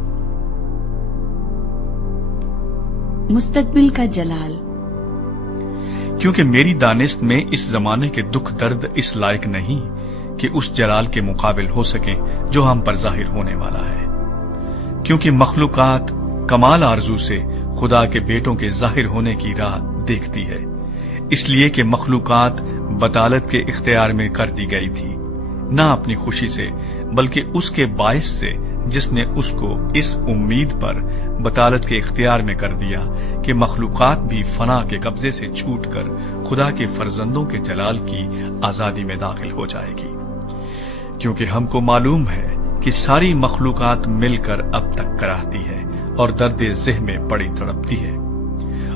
مستقبل کا جلال۔ کیونکہ میری دانست میں اس زمانے کے دکھ درد اس لائق نہیں کہ اس جلال کے مقابل ہو سکیں جو ہم پر ظاہر ہونے والا ہے، کیونکہ مخلوقات کمال آرزو سے خدا کے بیٹوں کے ظاہر ہونے کی راہ دیکھتی ہے، اس لیے کہ مخلوقات بطالت کے اختیار میں کر دی گئی تھی، نہ اپنی خوشی سے بلکہ اس کے باعث سے جس نے اس کو اس امید پر بطالت کے اختیار میں کر دیا کہ مخلوقات بھی فنا کے قبضے سے چھوٹ کر خدا کے فرزندوں کے جلال کی آزادی میں داخل ہو جائے گی، کیونکہ ہم کو معلوم ہے کہ ساری مخلوقات مل کر اب تک کراہتی ہے اور درد ذہ میں پڑی تڑپتی ہے،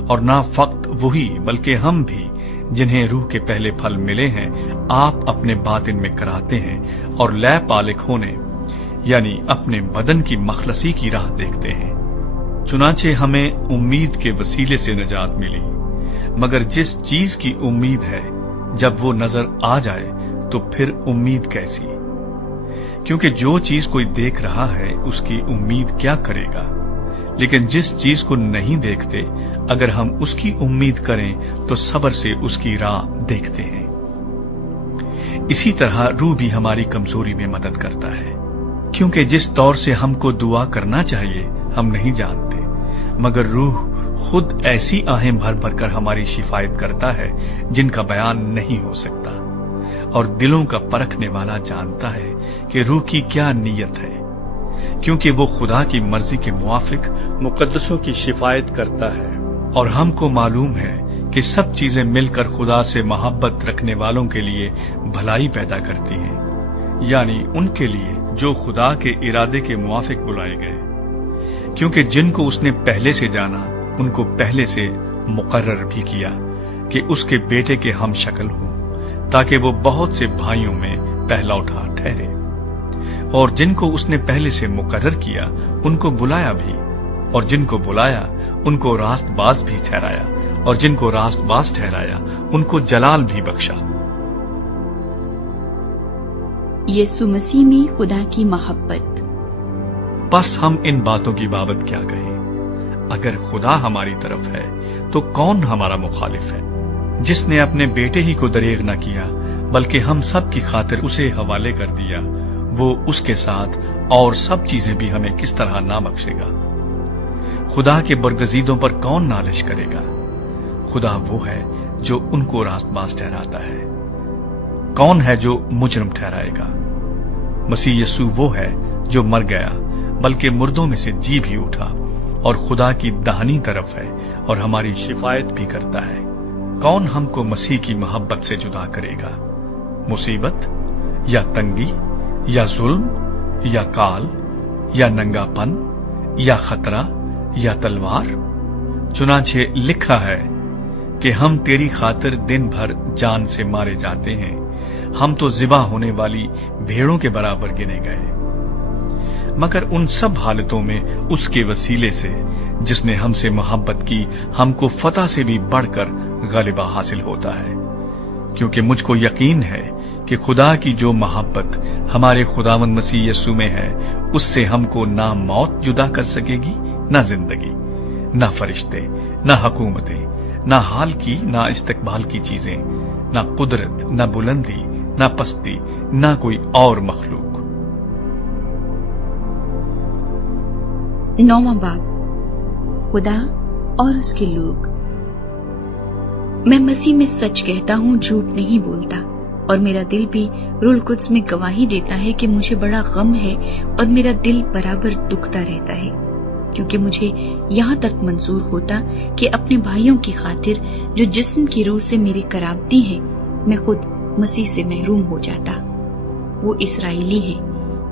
اور نہ فقط وہی بلکہ ہم بھی جنہیں روح کے پہلے پھل ملے ہیں آپ اپنے باطن میں کراتے ہیں اور لے پالک ہونے یعنی اپنے بدن کی مخلصی کی راہ دیکھتے ہیں۔ چنانچہ ہمیں امید کے وسیلے سے نجات ملی، مگر جس چیز کی امید ہے جب وہ نظر آ جائے تو پھر امید کیسی؟ کیونکہ جو چیز کوئی دیکھ رہا ہے اس کی امید کیا کرے گا؟ لیکن جس چیز کو نہیں دیکھتے اگر ہم اس کی امید کریں تو صبر سے اس کی راہ دیکھتے ہیں۔ اسی طرح روح بھی ہماری کمزوری میں مدد کرتا ہے، کیونکہ جس طور سے ہم کو دعا کرنا چاہیے ہم نہیں جانتے، مگر روح خود ایسی آہیں بھر بھر کر ہماری شفایت کرتا ہے جن کا بیان نہیں ہو سکتا، اور دلوں کا پرکھنے والا جانتا ہے کہ روح کی کیا نیت ہے، کیونکہ وہ خدا کی مرضی کے موافق مقدسوں کی شفایت کرتا ہے۔ اور ہم کو معلوم ہے کہ سب چیزیں مل کر خدا سے محبت رکھنے والوں کے لیے بھلائی پیدا کرتی ہیں، یعنی ان کے لیے جو خدا کے ارادے کے موافق بلائے گئے، کیونکہ جن کو اس نے پہلے سے جانا ان کو پہلے سے مقرر بھی کیا کہ اس کے بیٹے کے ہم شکل ہوں، تاکہ وہ بہت سے بھائیوں میں پہلا اٹھا ٹھہرے۔ اور جن کو اس نے پہلے سے مقرر کیا ان کو بلایا بھی، اور جن کو بلایا ان کو راست باز بھی ٹھہرایا، اور جن کو راست باز ٹھہرایا ان کو جلال بھی بخشا۔ یسوع مسیح میں خدا کی محبت۔ بس ہم ان باتوں کی بابت کیا کہیں؟ اگر خدا ہماری طرف ہے تو کون ہمارا مخالف ہے؟ جس نے اپنے بیٹے ہی کو دریغ نہ کیا بلکہ ہم سب کی خاطر اسے حوالے کر دیا، وہ اس کے ساتھ اور سب چیزیں بھی ہمیں کس طرح نہ بخشے گا؟ خدا کے برگزیدوں پر کون نالش کرے گا؟ خدا وہ ہے جو ان کو راست باز ٹھہراتا ہے۔ کون ہے جو مجرم ٹھہرائے گا؟ مسیح یسوع وہ ہے جو مر گیا بلکہ مردوں میں سے جی بھی اٹھا اور خدا کی داہنی طرف ہے اور ہماری شفایت بھی کرتا ہے۔ کون ہم کو مسیح کی محبت سے جدا کرے گا؟ مصیبت یا تنگی یا ظلم یا کال یا ننگا پن یا خطرہ یا تلوار؟ چنانچہ لکھا ہے کہ ہم تیری خاطر دن بھر جان سے مارے جاتے ہیں، ہم تو ذبح ہونے والی بھیڑوں کے برابر گنے گئے۔ مگر ان سب حالتوں میں اس کے وسیلے سے جس نے ہم سے محبت کی ہم کو فتح سے بھی بڑھ کر غلبہ حاصل ہوتا ہے، کیونکہ مجھ کو یقین ہے کہ خدا کی جو محبت ہمارے خداوند مسیح یسوع میں ہے اس سے ہم کو نہ موت جدا کر سکے گی، نہ زندگی، نہ فرشتے، نہ حکومتیں، نہ حال کی نہ استقبال کی چیزیں، نہ قدرت، نہ بلندی، نہ پستی، نہ کوئی اور مخلوق۔ 9واں باب، خدا اور اس کے لوگ۔ میں مسیح میں سچ کہتا ہوں، جھوٹ نہیں بولتا، اور میرا دل بھی روح القدس میں گواہی دیتا ہے کہ مجھے بڑا غم ہے اور میرا دل برابر دکھتا رہتا ہے، کیونکہ مجھے یہاں تک منظور ہوتا کہ اپنے بھائیوں کی خاطر جو جسم کی روح سے میری قرابتی ہیں میں خود مسیح سے محروم ہو جاتا۔ وہ اسرائیلی ہیں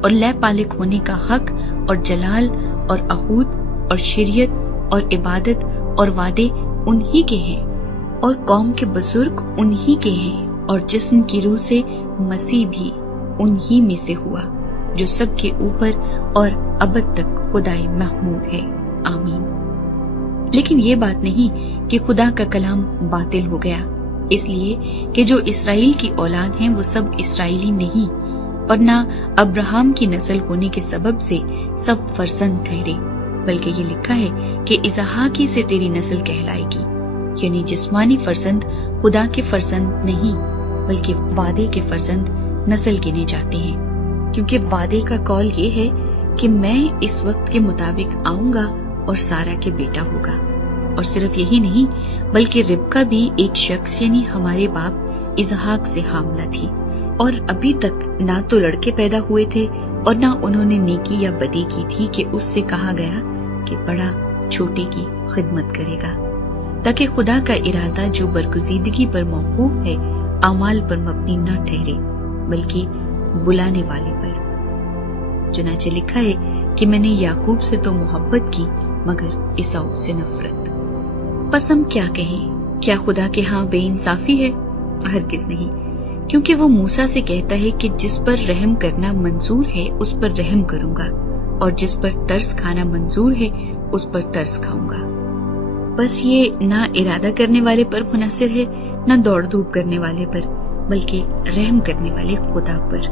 اور لے پالک ہونے کا حق اور جلال اور عہود اور شریعت اور عبادت اور وعدے انہی کے ہیں، اور قوم کے بزرگ انہی کے ہیں، اور جسم کی روح سے مسیح بھی انہی میں سے ہوا، جو سب کے اوپر اور ابد تک خدائے محمود ہے، آمین۔ لیکن یہ بات نہیں کہ خدا کا کلام باطل ہو گیا، اس لیے کہ جو اسرائیل کی اولاد ہیں وہ سب اسرائیلی نہیں، اور نہ ابراہم کی نسل ہونے کے سبب سے سب فرزند ٹھہرے، بلکہ یہ لکھا ہے کہ اسحاق ہی سے تیری نسل کہلائے گی، یعنی جسمانی فرزند خدا کے فرزند نہیں بلکہ وعدے کے فرزند نسل گنے جاتے ہیں، کیونکہ وعدے کا قول یہ ہے کہ میں اس وقت کے مطابق آؤں گا اور سارا کے بیٹا ہوگا۔ اور صرف یہی نہیں بلکہ ربکا بھی ایک شخص یعنی ہمارے باپ اسحاق سے حاملہ تھی، اور ابھی تک نہ تو لڑکے پیدا ہوئے تھے اور نہ انہوں نے نیکی یا بدی کی تھی کہ اس سے کہا گیا کہ بڑا چھوٹے کی خدمت کرے گا، تاکہ خدا کا ارادہ جو برگزیدگی پر موقوف ہے اعمال پر مبنی نہ ٹھہرے بلکہ بلانے والے پر۔ چنانچہ لکھا ہے کہ میں نے یعقوب سے تو محبت کی مگر عیساؤ سے نفرت۔ پس ہم کیا کہیں؟ کیا خدا کے ہاں بے انصافی ہے؟ ہرگز نہیں، کیونکہ وہ موسیٰ سے کہتا ہے کہ جس پر رحم کرنا منظور ہے اس پر رحم کروں گا، اور جس پر ترس کھانا منظور ہے اس پر ترس کھاؤں گا۔ بس یہ نہ ارادہ کرنے والے پر منحصر ہے نہ دوڑ دھوپ کرنے والے پر، بلکہ رحم کرنے والے خدا پر،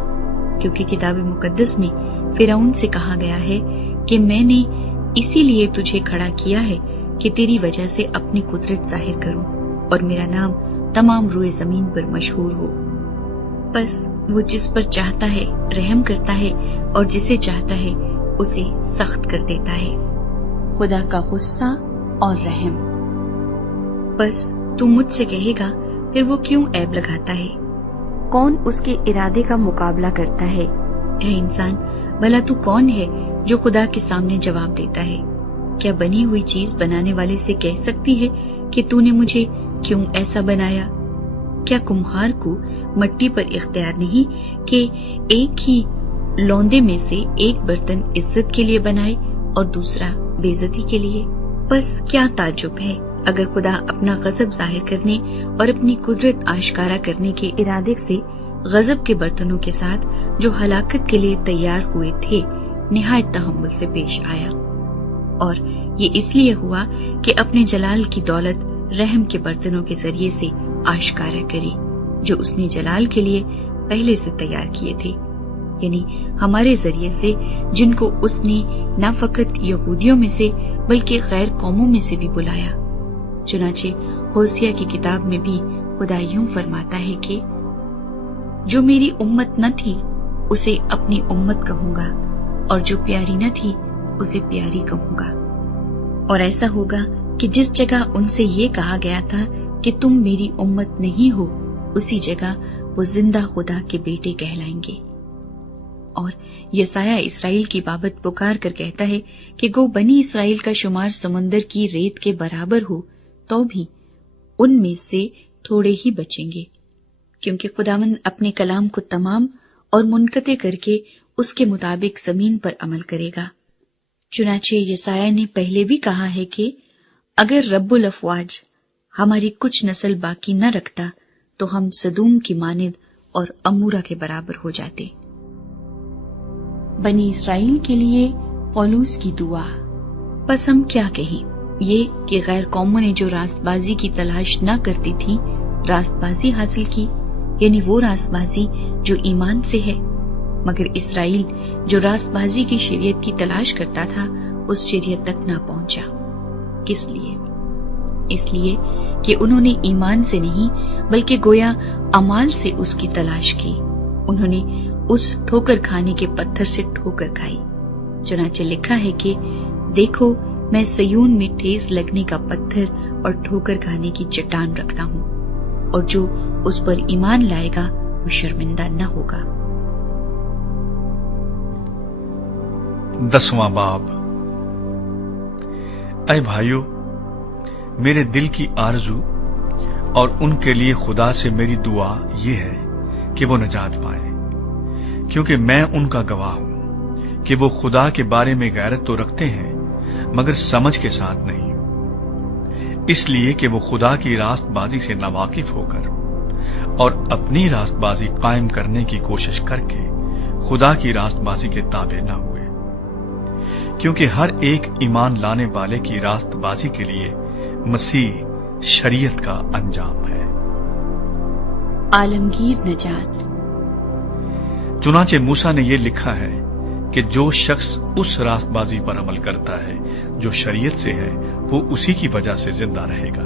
کیونکہ کتاب مقدس میں فرعون سے کہا گیا ہے کہ میں نے اسی لیے تجھے کھڑا کیا ہے کہ تیری وجہ سے اپنی قدرت ظاہر کروں اور میرا نام تمام روئے زمین پر مشہور ہو۔ بس وہ جس پر چاہتا ہے رحم کرتا ہے اور جسے چاہتا ہے اسے سخت کر دیتا ہے۔ خدا کا غصہ اور رحم۔ بس تو مجھ سے کہے گا پھر وہ کیوں عیب لگاتا ہے؟ کون اس کے ارادے کا مقابلہ کرتا ہے؟ اے انسان، بھلا تو کون ہے جو خدا کے سامنے جواب دیتا ہے؟ کیا بنی ہوئی چیز بنانے والے سے کہہ سکتی ہے کہ تو نے مجھے کیوں ایسا بنایا؟ کیا کمہار کو مٹی پر اختیار نہیں کہ ایک ہی لوندے میں سے ایک برتن عزت کے لیے بنائے اور دوسرا بے عزتی کے لیے؟ بس کیا تعجب ہے اگر خدا اپنا غضب ظاہر کرنے اور اپنی قدرت آشکارا کرنے کے ارادے سے غضب کے برتنوں کے ساتھ جو ہلاکت کے لیے تیار ہوئے تھے نہایت تحمل سے پیش آیا، اور یہ اس لیے ہوا کہ اپنے جلال کی دولت رحم کے برتنوں کے ذریعے سے آشکارا کری جو اس نے جلال کے لیے پہلے سے تیار کیے تھے، یعنی ہمارے ذریعے سے جن کو اس نے نہ فقط یہودیوں میں سے بلکہ غیر قوموں میں سے بھی بلایا۔ چنانچہ ہوسیہ کی کتاب میں بھی خدا یوں فرماتا ہے کہ جو میری امت نہ تھی اسے اپنی امت کہوں گا، اور جو پیاری نہ تھی اسے پیاری کہوں گا۔ اور ایسا ہوگا کہ جس جگہ ان سے یہ کہا گیا تھا کہ تم میری امت نہیں ہو، اسی جگہ وہ زندہ خدا کے بیٹے کہلائیں گے۔ اور یسایہ اسرائیل کی بابت پکار کر کہتا ہے کہ گو بنی اسرائیل کا شمار سمندر کی ریت کے برابر ہو تو بھی ان میں سے تھوڑے ہی بچیں گے، کیونکہ خداوند اپنے کلام کو تمام اور منقطع کر کے اس کے مطابق زمین پر عمل کرے گا۔ چنانچہ یسایہ نے پہلے بھی کہا ہے کہ اگر رب الافواج ہماری کچھ نسل باقی نہ رکھتا تو ہم سدوم کی مانند اور امورا کے برابر ہو جاتے۔ بنی اسرائیل کے لیے پولوس کی دعا۔ پس ہم کیا کہیں؟ یہ کہ غیر قوموں نے جو راست بازی کی تلاش نہ کرتی تھی راست بازی حاصل کی، یعنی وہ راست بازی جو ایمان سے ہے، مگر اسرائیل جو راست بازی کی شریعت کی تلاش کرتا تھا اس شریعت تک نہ پہنچا۔ کس لیے؟ اس لیے کہ انہوں نے ایمان سے نہیں بلکہ گویا اعمال سے اس کی تلاش کی۔ انہوں نے اس ٹھوکر کھانے کے پتھر سے ٹھوکر کھائی۔ چنانچہ لکھا ہے کہ دیکھو میں سیون میں ٹھیس لگنے کا پتھر اور ٹھوکر کھانے کی چٹان رکھتا ہوں، اور جو اس پر ایمان لائے گا وہ شرمندہ نہ ہوگا۔ 10واں باب۔ اے بھائیو، میرے دل کی آرزو اور ان کے لیے خدا سے میری دعا یہ ہے کہ وہ نجات پائیں، کیونکہ میں ان کا گواہ ہوں کہ وہ خدا کے بارے میں غیرت تو رکھتے ہیں مگر سمجھ کے ساتھ نہیں، اس لیے کہ وہ خدا کی راست بازی سے ناواقف ہو کر اور اپنی راست بازی قائم کرنے کی کوشش کر کے خدا کی راست بازی کے تابع نہ ہوئے، کیونکہ ہر ایک ایمان لانے والے کی راست بازی کے لیے مسیح شریعت کا انجام ہے۔ عالمگیر نجات۔ چنانچہ موسیٰ نے یہ لکھا ہے کہ جو شخص اس راست بازی پر عمل کرتا ہے جو شریعت سے ہے وہ اسی کی وجہ سے زندہ رہے گا۔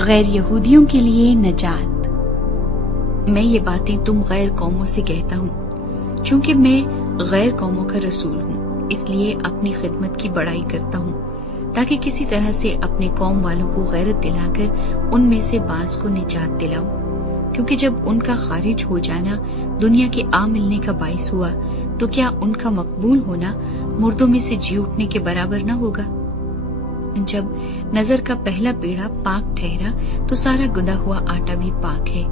غیر یہودیوں کے لیے نجات۔ میں یہ باتیں تم غیر قوموں سے کہتا ہوں، چونکہ میں غیر قوموں کا رسول ہوں، اس لیے اپنی خدمت کی بڑائی کرتا ہوں، تاکہ کسی طرح سے اپنے قوم والوں کو غیرت دلا کر ان میں سے بعض کو نجات دلاؤں، کیونکہ جب ان کا خارج ہو جانا دنیا کے آ ملنے کا باعث ہوا تو کیا ان کا مقبول ہونا مردوں میں سے جی اٹھنے کے برابر نہ ہوگا؟ جب نظر کا پہلا پیڑا پاک ٹھہرا تو سارا گندا ہوا آٹا بھی پاک ہے،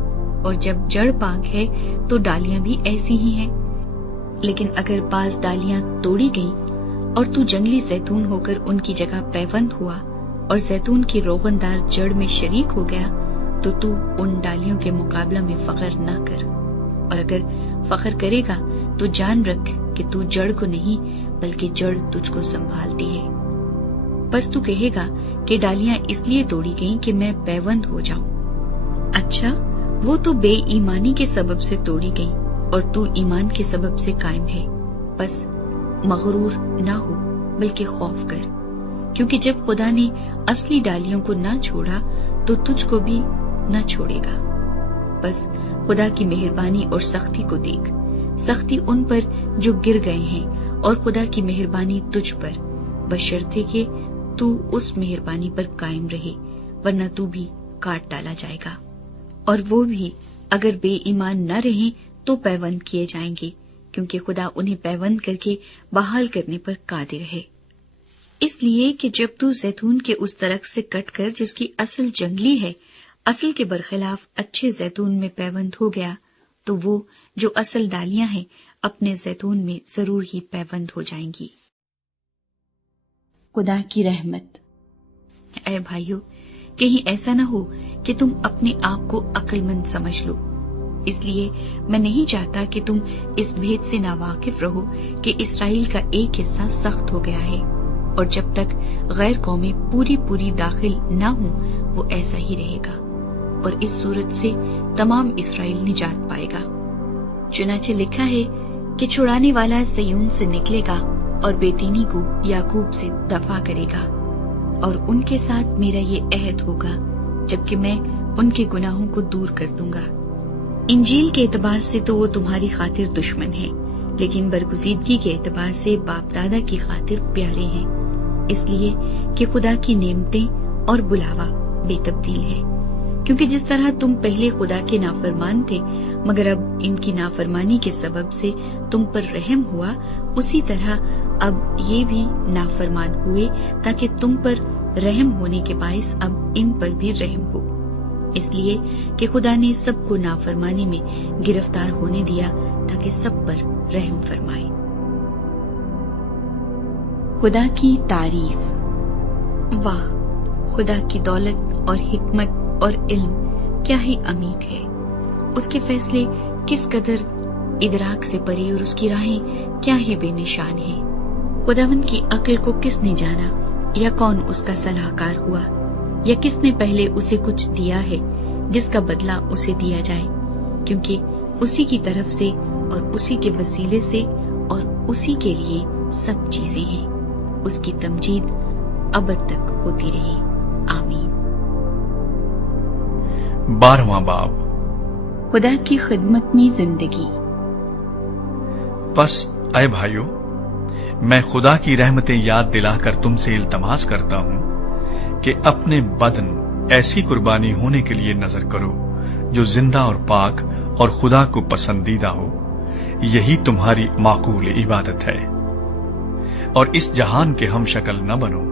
اور جب جڑ پاک ہے تو ڈالیاں بھی ایسی ہی ہیں۔ لیکن اگر بعض ڈالیاں توڑی گئیں اور تو جنگلی زیتون ہو کر ان کی جگہ پیوند ہوا اور زیتون کی روغن دار جڑ میں شریک ہو گیا تو تو ان ڈالیوں کے مقابلہ میں فخر نہ کر، اور اگر فخر کرے گا تو جان رکھ کہ تو جڑ کو نہیں بلکہ جڑ تجھ کو سنبھالتی ہے۔ بس تو کہے گا کہ ڈالیاں اس لیے توڑی گئیں کہ میں پیوند ہو جاؤں۔ اچھا، وہ تو بے ایمانی کے سبب سے توڑی گئیں اور تو ایمان کے سبب سے قائم ہے، بس مغرور نہ ہو بلکہ خوف کر، کیونکہ جب خدا نے اصلی ڈالیوں کو نہ چھوڑا تو تجھ کو بھی نہ چھوڑے گا۔ بس خدا کی مہربانی اور سختی کو دیکھ، سختی ان پر جو گر گئے ہیں اور خدا کی مہربانی تجھ پر، بشرطے کہ تو اس مہربانی پر قائم رہے، ورنہ تو بھی کاٹ ڈالا جائے گا۔ اور وہ بھی اگر بے ایمان نہ رہیں تو پیوند کیے جائیں گے، کیونکہ خدا انہیں پیوند کر کے بحال کرنے پر قادر ہے۔ اس لیے کہ جب تو زیتون کے اس درخت سے کٹ کر جس کی اصل جنگلی ہے، اصل کے برخلاف اچھے زیتون میں پیوند ہو گیا، تو وہ جو اصل ڈالیاں ہیں اپنے زیتون میں ضرور ہی پیوند ہو جائیں گی۔ خدا کی رحمت۔ اے بھائیو، کہیں ایسا نہ ہو کہ تم اپنے آپ کو عقل مند سمجھ لو، اس لیے میں نہیں چاہتا کہ تم اس بھید سے ناواقف رہو کہ اسرائیل کا ایک حصہ سخت ہو گیا ہے، اور جب تک غیر قومیں پوری داخل نہ ہوں وہ ایسا ہی رہے گا، اور اس صورت سے تمام اسرائیل نجات پائے گا۔ چنانچہ لکھا ہے کہ چھڑانے والا سیون سے نکلے گا اور بے دینی کو یعقوب سے دفع کرے گا، اور ان کے ساتھ میرا یہ عہد ہوگا جبکہ میں ان کے گناہوں کو دور کر دوں گا۔ انجیل کے اعتبار سے تو وہ تمہاری خاطر دشمن ہے، لیکن برگزیدگی کے اعتبار سے باپ دادا کی خاطر پیارے ہیں، اس لیے کہ خدا کی نعمتیں اور بلاوا بے تبدیل ہے، کیونکہ جس طرح تم پہلے خدا کے نافرمان تھے مگر اب ان کی نافرمانی کے سبب سے تم پر رحم ہوا، اسی طرح اب یہ بھی نافرمان ہوئے تاکہ تم پر رحم ہونے کے باعث اب ان پر بھی رحم ہو، اس لیے کہ خدا نے سب کو نافرمانی میں گرفتار ہونے دیا تاکہ سب پر رحم فرمائے۔ خدا کی تعریف۔ واہ، خدا کی دولت اور حکمت اور علم کیا ہی عمیق ہے، اس کے فیصلے کس قدر ادراک سے پرے اور اس کی راہیں کیا ہی بے نشان ہیں۔ خداوند کی عقل کو کس نے جانا، یا کون اس کا صلاح کار ہوا، یا کس نے پہلے اسے کچھ دیا ہے جس کا بدلہ اسے دیا جائے، کیونکہ اسی کی طرف سے اور اسی کے وسیلے سے اور اسی کے لیے سب چیزیں ہیں، اس کی تمجید ابد تک ہوتی رہی، آمین۔ 12واں باب۔ خدا کی خدمت میں زندگی۔ پس اے بھائیو، میں خدا کی رحمتیں یاد دلا کر تم سے التماس کرتا ہوں کہ اپنے بدن ایسی قربانی ہونے کے لیے نظر کرو جو زندہ اور پاک اور خدا کو پسندیدہ ہو، یہی تمہاری معقول عبادت ہے۔ اور اس جہان کے ہم شکل نہ بنو،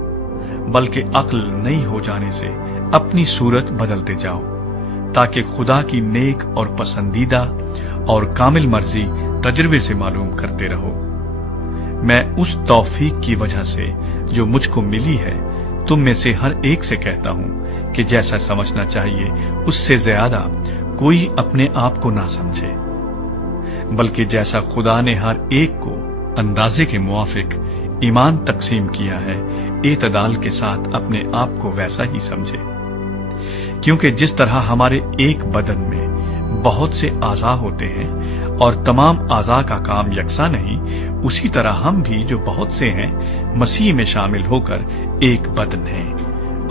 بلکہ عقل نئی ہو جانے سے اپنی صورت بدلتے جاؤ، تاکہ خدا کی نیک اور پسندیدہ اور کامل مرضی تجربے سے معلوم کرتے رہو۔ میں اس توفیق کی وجہ سے جو مجھ کو ملی ہے تم میں سے ہر ایک سے کہتا ہوں کہ جیسا سمجھنا چاہیے اس سے زیادہ کوئی اپنے آپ کو نہ سمجھے، بلکہ جیسا خدا نے ہر ایک کو اندازے کے موافق ایمان تقسیم کیا ہے، اعتدال کے ساتھ اپنے آپ کو ویسا ہی سمجھے۔ کیونکہ جس طرح ہمارے ایک بدن میں بہت سے اعضاء ہوتے ہیں اور تمام اعضاء کا کام یکساں نہیں، اسی طرح ہم بھی جو بہت سے ہیں مسیح میں شامل ہو کر ایک بدن ہیں،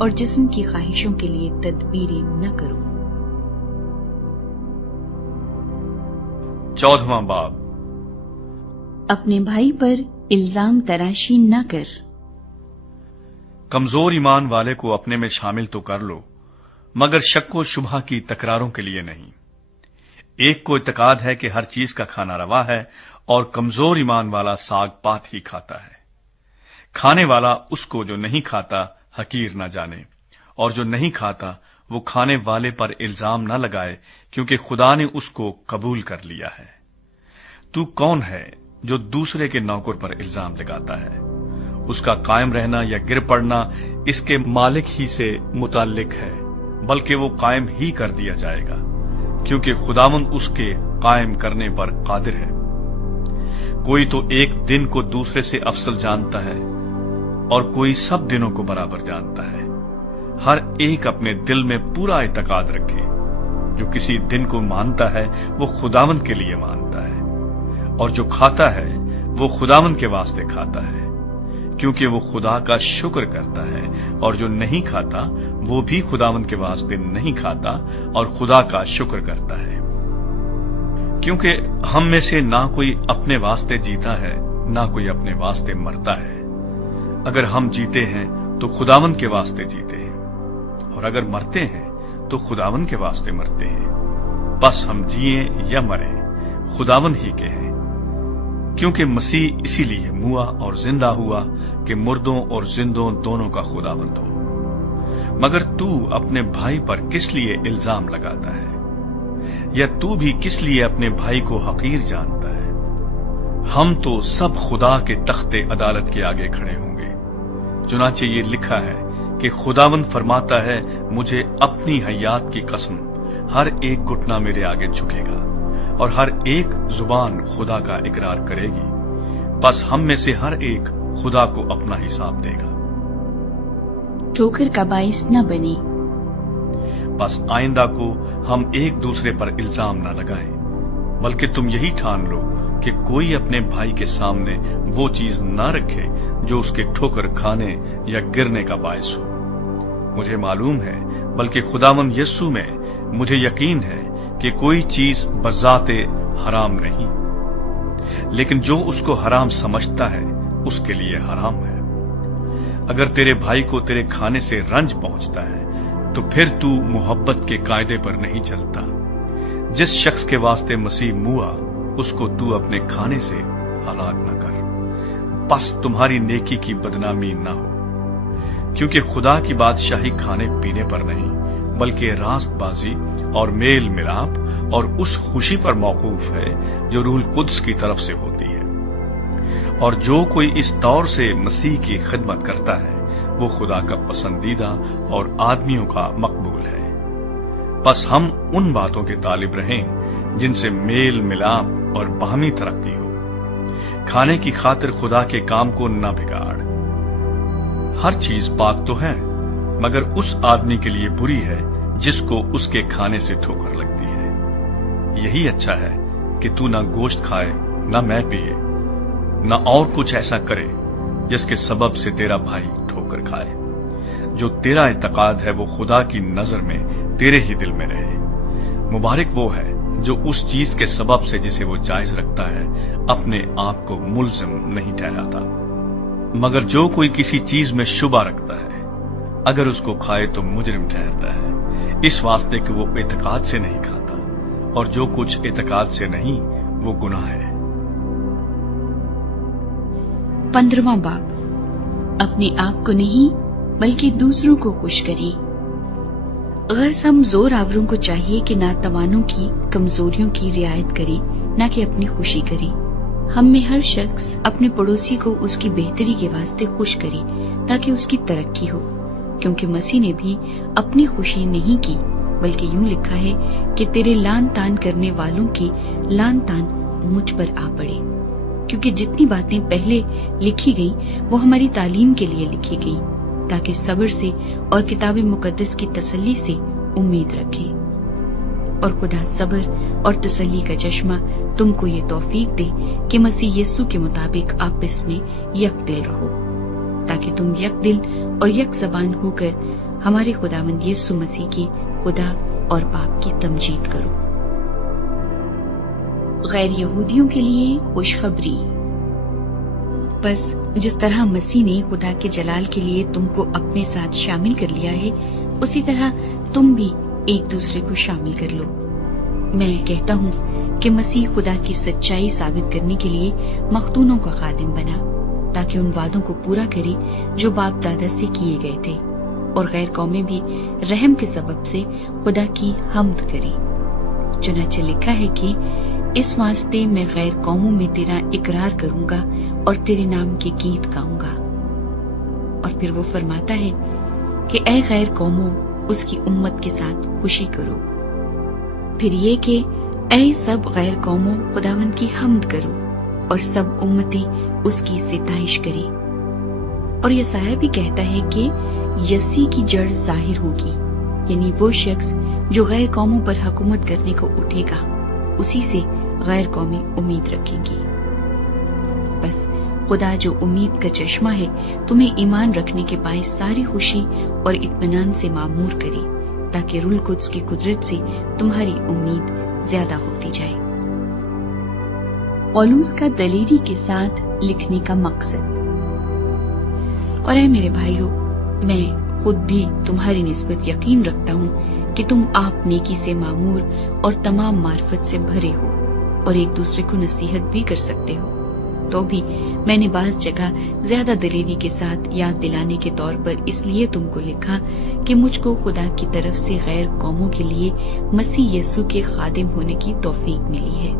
اور جسم کی خواہشوں کے لیے تدبیریں نہ کرو۔ 14واں باب۔ اپنے بھائی پر الزام تراشی نہ کر۔ کمزور ایمان والے کو اپنے میں شامل تو کر لو، مگر شک و شبہ کی تکراروں کے لیے نہیں۔ ایک کو اعتقاد ہے کہ ہر چیز کا کھانا روا ہے، اور کمزور ایمان والا ساگ پات ہی کھاتا ہے۔ کھانے والا اس کو جو نہیں کھاتا حقیر نہ جانے، اور جو نہیں کھاتا وہ کھانے والے پر الزام نہ لگائے، کیونکہ خدا نے اس کو قبول کر لیا ہے۔ تو کون ہے جو دوسرے کے نوکر پر الزام لگاتا ہے؟ اس کا قائم رہنا یا گر پڑنا اس کے مالک ہی سے متعلق ہے، بلکہ وہ قائم ہی کر دیا جائے گا، کیونکہ خداوند اس کے قائم کرنے پر قادر ہے۔ کوئی تو ایک دن کو دوسرے سے افضل جانتا ہے، اور کوئی سب دنوں کو برابر جانتا ہے۔ ہر ایک اپنے دل میں پورا اعتقاد رکھے۔ جو کسی دن کو مانتا ہے وہ خداوند کے لیے مانتا ہے، اور جو کھاتا ہے وہ خداوند کے واسطے کھاتا ہے، کیونکہ وہ خدا کا شکر کرتا ہے، اور جو نہیں کھاتا وہ بھی خداوند کے واسطے نہیں کھاتا اور خدا کا شکر کرتا ہے۔ کیونکہ ہم میں سے نہ کوئی اپنے واسطے جیتا ہے، نہ کوئی اپنے واسطے مرتا ہے۔ اگر ہم جیتے ہیں تو خداوند کے واسطے جیتے ہیں، اور اگر مرتے ہیں تو خداوند کے واسطے مرتے ہیں۔ بس ہم جیئیں یا مریں خداوند ہی کے ہیں، کیونکہ مسیح اسی لیے موا اور زندہ ہوا کہ مردوں اور زندوں دونوں کا خداوند ہو۔ مگر تو اپنے بھائی پر کس لیے الزام لگاتا ہے؟ یا تو بھی کس لیے اپنے بھائی کو حقیر جانتا ہے؟ ہم تو سب خدا کے تخت عدالت کے آگے کھڑے ہوں گے۔ چنانچہ یہ لکھا ہے کہ خداوند فرماتا ہے، مجھے اپنی حیات کی قسم، ہر ایک گھٹنا میرے آگے جھکے گا، اور ہر ایک زبان خدا کا اقرار کرے گی۔ بس ہم میں سے ہر ایک خدا کو اپنا حساب دے گا۔ ٹھوکر کا باعث نہ بنی۔ بس آئندہ کو ہم ایک دوسرے پر الزام نہ لگائیں، بلکہ تم یہی ٹھان لو کہ کوئی اپنے بھائی کے سامنے وہ چیز نہ رکھے جو اس کے ٹھوکر کھانے یا گرنے کا باعث ہو۔ مجھے معلوم ہے، بلکہ خداوند یسوع میں مجھے یقین ہے کہ کوئی چیز بذات حرام نہیں، لیکن جو اس کو حرام سمجھتا ہے اس کے لیے حرام ہے۔ اگر تیرے بھائی کو تیرے کھانے سے رنج پہنچتا ہے تو پھر تو محبت کے قاعدے پر نہیں چلتا۔ جس شخص کے واسطے مسیح موا اس کو تو اپنے کھانے سے ہلاک نہ کر، بس تمہاری نیکی کی بدنامی نہ ہو، کیونکہ خدا کی بادشاہی کھانے پینے پر نہیں، بلکہ راست بازی اور میل ملاپ اور اس خوشی پر موقوف ہے جو روح القدس کی طرف سے ہوتی ہے۔ اور جو کوئی اس طور سے مسیح کی خدمت کرتا ہے وہ خدا کا پسندیدہ اور آدمیوں کا مقبول ہے۔ بس ہم ان باتوں کے طالب رہیں جن سے میل ملاپ اور باہمی ترقی ہو۔ کھانے کی خاطر خدا کے کام کو نہ بگاڑ۔ ہر چیز پاک تو ہے، مگر اس آدمی کے لیے بری ہے جس کو اس کے کھانے سے ٹھوکر لگتی ہے۔ یہی اچھا ہے کہ تو نہ گوشت کھائے، نہ میں پیے، نہ اور کچھ ایسا کرے جس کے سبب سے تیرا بھائی ٹھوکر کھائے۔ جو تیرا اعتقاد ہے وہ خدا کی نظر میں تیرے ہی دل میں رہے۔ مبارک وہ ہے جو اس چیز کے سبب سے جسے وہ جائز رکھتا ہے اپنے آپ کو ملزم نہیں ٹھہراتا۔ مگر جو کوئی کسی چیز میں شبہ رکھتا ہے اگر اس کو کھائے تو مجرم ٹھہرتا ہے، اس واسطے کہ وہ اعتقاد سے نہیں کھاتا، اور جو کچھ اعتقاد سے نہیں وہ گناہ ہے۔ 15واں باب۔ اپنے آپ کو نہیں بلکہ دوسروں کو خوش کری۔ غرض ہم زور آوروں کو چاہیے کہ ناتوانوں کی کمزوریوں کی رعایت کرے، نہ کہ اپنی خوشی کرے۔ ہم میں ہر شخص اپنے پڑوسی کو اس کی بہتری کے واسطے خوش کرے تاکہ اس کی ترقی ہو، کیونکہ مسیح نے بھی اپنی خوشی نہیں کی، بلکہ یوں لکھا ہے کہ تیرے لان تان کرنے والوں کی لان تان مجھ پر آ پڑے۔ کیونکہ جتنی باتیں پہلے لکھی گئیں وہ ہماری تعلیم کے لیے لکھی گئیں، تاکہ صبر سے اور کتاب مقدس کی تسلی سے امید رکھے۔ اور خدا صبر اور تسلی کا چشمہ تم کو یہ توفیق دے کہ مسیح یسوع کے مطابق آپس میں یک دل رہو، تاکہ تم یک دل اور یک زبان ہو کر ہمارے خداوند یسوع مسیح کی خدا اور باپ کی تمجید کرو۔ غیر یہودیوں کے لیے خوشخبری۔ بس جس طرح مسیح نے خدا کے جلال کے لیے تم کو اپنے ساتھ شامل کر لیا ہے، اسی طرح تم بھی ایک دوسرے کو شامل کر لو۔ میں کہتا ہوں کہ مسیح خدا کی سچائی ثابت کرنے کے لیے مختونوں کا خادم بنا، تاکہ ان وعدوں کو پورا کرے جو باپ دادا سے کیے گئے تھے، اور غیر قومیں بھی رحم کے سبب سے خدا کی حمد کریں۔ چنانچہ لکھا ہے کہ اس واسطے میں غیر قوموں میں تیرا اقرار کروں گا اور تیرے نام کے گیت گاؤں گا۔ اور پھر وہ فرماتا ہے کہ اے غیر قوموں، اس کی امت کے ساتھ خوشی کرو۔ پھر یہ کہ اے سب غیر قوموں، خداوند کی حمد کرو، اور سب امتی اس کی ستائش کرے۔ اور یسایہ بھی کہتا ہے کہ یسی کی جڑ ظاہر ہوگی، یعنی وہ شخص جو غیر قوموں پر حکومت کرنے کو اٹھے گا، اسی سے غیر قومیں امید رکھیں گی۔ بس خدا جو امید کا چشمہ ہے، تمہیں ایمان رکھنے کے باعث ساری خوشی اور اطمینان سے معمور کرے، تاکہ روح القدس کی قدرت سے تمہاری امید زیادہ ہوتی جائے۔ پولس کا دلیری کے ساتھ لکھنے کا مقصد۔ اور اے میرے بھائیو، میں خود بھی تمہاری نسبت یقین رکھتا ہوں کہ تم آپ نیکی سے معمور اور تمام معرفت سے بھرے ہو، اور ایک دوسرے کو نصیحت بھی کر سکتے ہو۔ تو بھی میں نے بعض جگہ زیادہ دلیری کے ساتھ یاد دلانے کے طور پر اس لیے تم کو لکھا کہ مجھ کو خدا کی طرف سے غیر قوموں کے لیے مسیح یسوع کے خادم ہونے کی توفیق ملی ہے،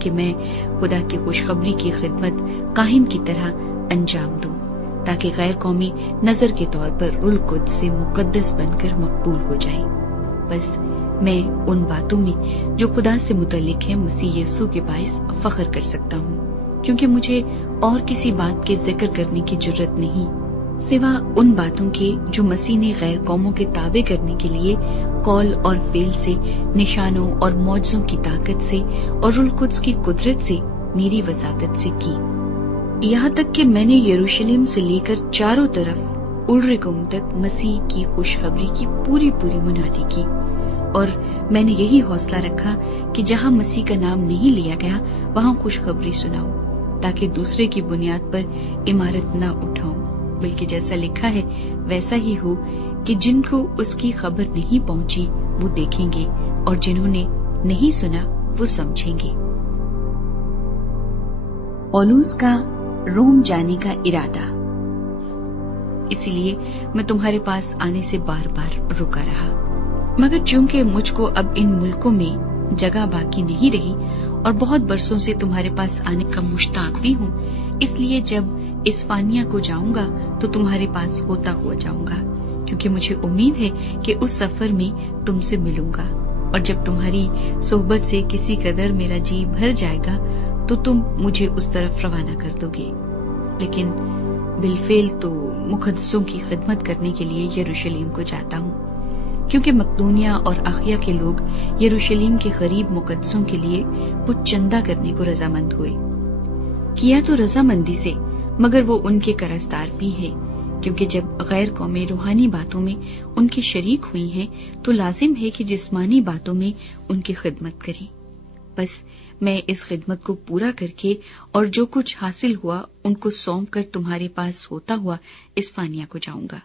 کہ میں خدا کی خوشخبری کی خدمت کاہن کی طرح انجام دوں، تاکہ غیر قومی نظر کے طور پر روح القدس سے مقدس بن کر مقبول ہو جائیں۔ بس میں ان باتوں میں جو خدا سے متعلق ہے مسیح یسوع کے باعث فخر کر سکتا ہوں، کیونکہ مجھے اور کسی بات کے ذکر کرنے کی جرت نہیں سوا ان باتوں کے جو مسیح نے غیر قوموں کے تابع کرنے کے لیے قول اور فعل سے، نشانوں اور معجزوں کی طاقت سے اور روح القدس کی قدرت سے میری وساطت سے کی، یہاں تک کہ میں نے یروشلم سے لے کر چاروں طرف الرقم تک مسیح کی خوشخبری کی پوری منادی کی۔ اور میں نے یہی حوصلہ رکھا کہ جہاں مسیح کا نام نہیں لیا گیا وہاں خوشخبری سناؤں، تاکہ دوسرے کی بنیاد پر عمارت نہ اٹھاؤں، بلکہ جیسا لکھا ہے ویسا ہی ہو کہ جن کو اس کی خبر نہیں پہنچی وہ دیکھیں گے، اور جنہوں نے نہیں سنا وہ سمجھیں گے۔ پولس کا روم جانے کا ارادہ۔ اسی لیے میں تمہارے پاس آنے سے بار بار رکا رہا، مگر چونکہ مجھ کو اب ان ملکوں میں جگہ باقی نہیں رہی اور بہت برسوں سے تمہارے پاس آنے کا مشتاق بھی ہوں، اس لیے جب اسپانیہ کو جاؤں گا تو تمہارے پاس ہوتا ہوا جاؤں گا، کیونکہ مجھے امید ہے کہ اس سفر میں تم سے ملوں گا، اور جب تمہاری صحبت سے کسی قدر میرا جی بھر جائے گا تو تم مجھے اس طرف روانہ کر دو گے۔ لیکن بالفعل تو مقدسوں کی خدمت کرنے کے لیے یروشلم کو جاتا ہوں، کیونکہ مقدونیہ اور اخیا کے لوگ یروشلم کے قریب مقدسوں کے لیے کچھ چندہ کرنے کو رضامند ہوئے۔ کیا تو رضامندی سے، مگر وہ ان کے قرضدار بھی ہیں، کیونکہ جب غیر قومیں روحانی باتوں میں ان کی شریک ہوئی ہیں تو لازم ہے کہ جسمانی باتوں میں ان کی خدمت کریں۔ بس میں اس خدمت کو پورا کر کے اور جو کچھ حاصل ہوا ان کو سونپ کر تمہارے پاس ہوتا ہوا اسپانیہ کو جاؤں گا،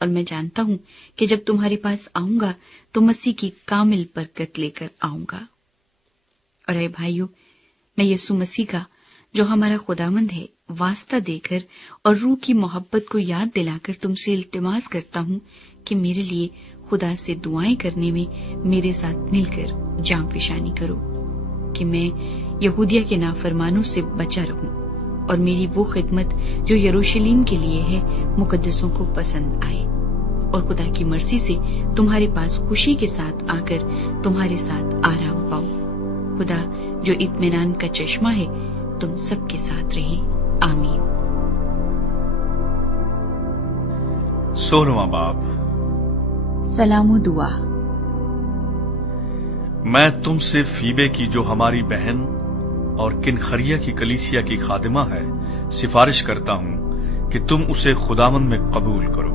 اور میں جانتا ہوں کہ جب تمہارے پاس آؤں گا تو مسیح کی کامل برکت لے کر آؤں گا۔ اور اے بھائیو، میں یسوع مسیح کا جو ہمارا خداوند ہے واسطہ دے کر اور روح کی محبت کو یاد دلا کر تم سے التماس کرتا ہوں کہ میرے لیے خدا سے دعائیں کرنے میں میرے ساتھ مل کر جام فشانی کرو، کہ میں یہودیہ کے نافرمانوں سے بچا رہوں اور میری وہ خدمت جو یروشلم کے لیے ہے مقدسوں کو پسند آئے، اور خدا کی مرضی سے تمہارے پاس خوشی کے ساتھ آ کر تمہارے ساتھ آرام پاؤں۔ خدا جو اطمینان کا چشمہ ہے تم سب کے ساتھ رہے، آمین۔ 16واں باب۔ سلام و دعا۔ میں تم سے فیبے کی جو ہماری بہن اور کنخریا کی کلیسیا کی خادمہ ہے سفارش کرتا ہوں کہ تم اسے خداوند میں قبول کرو،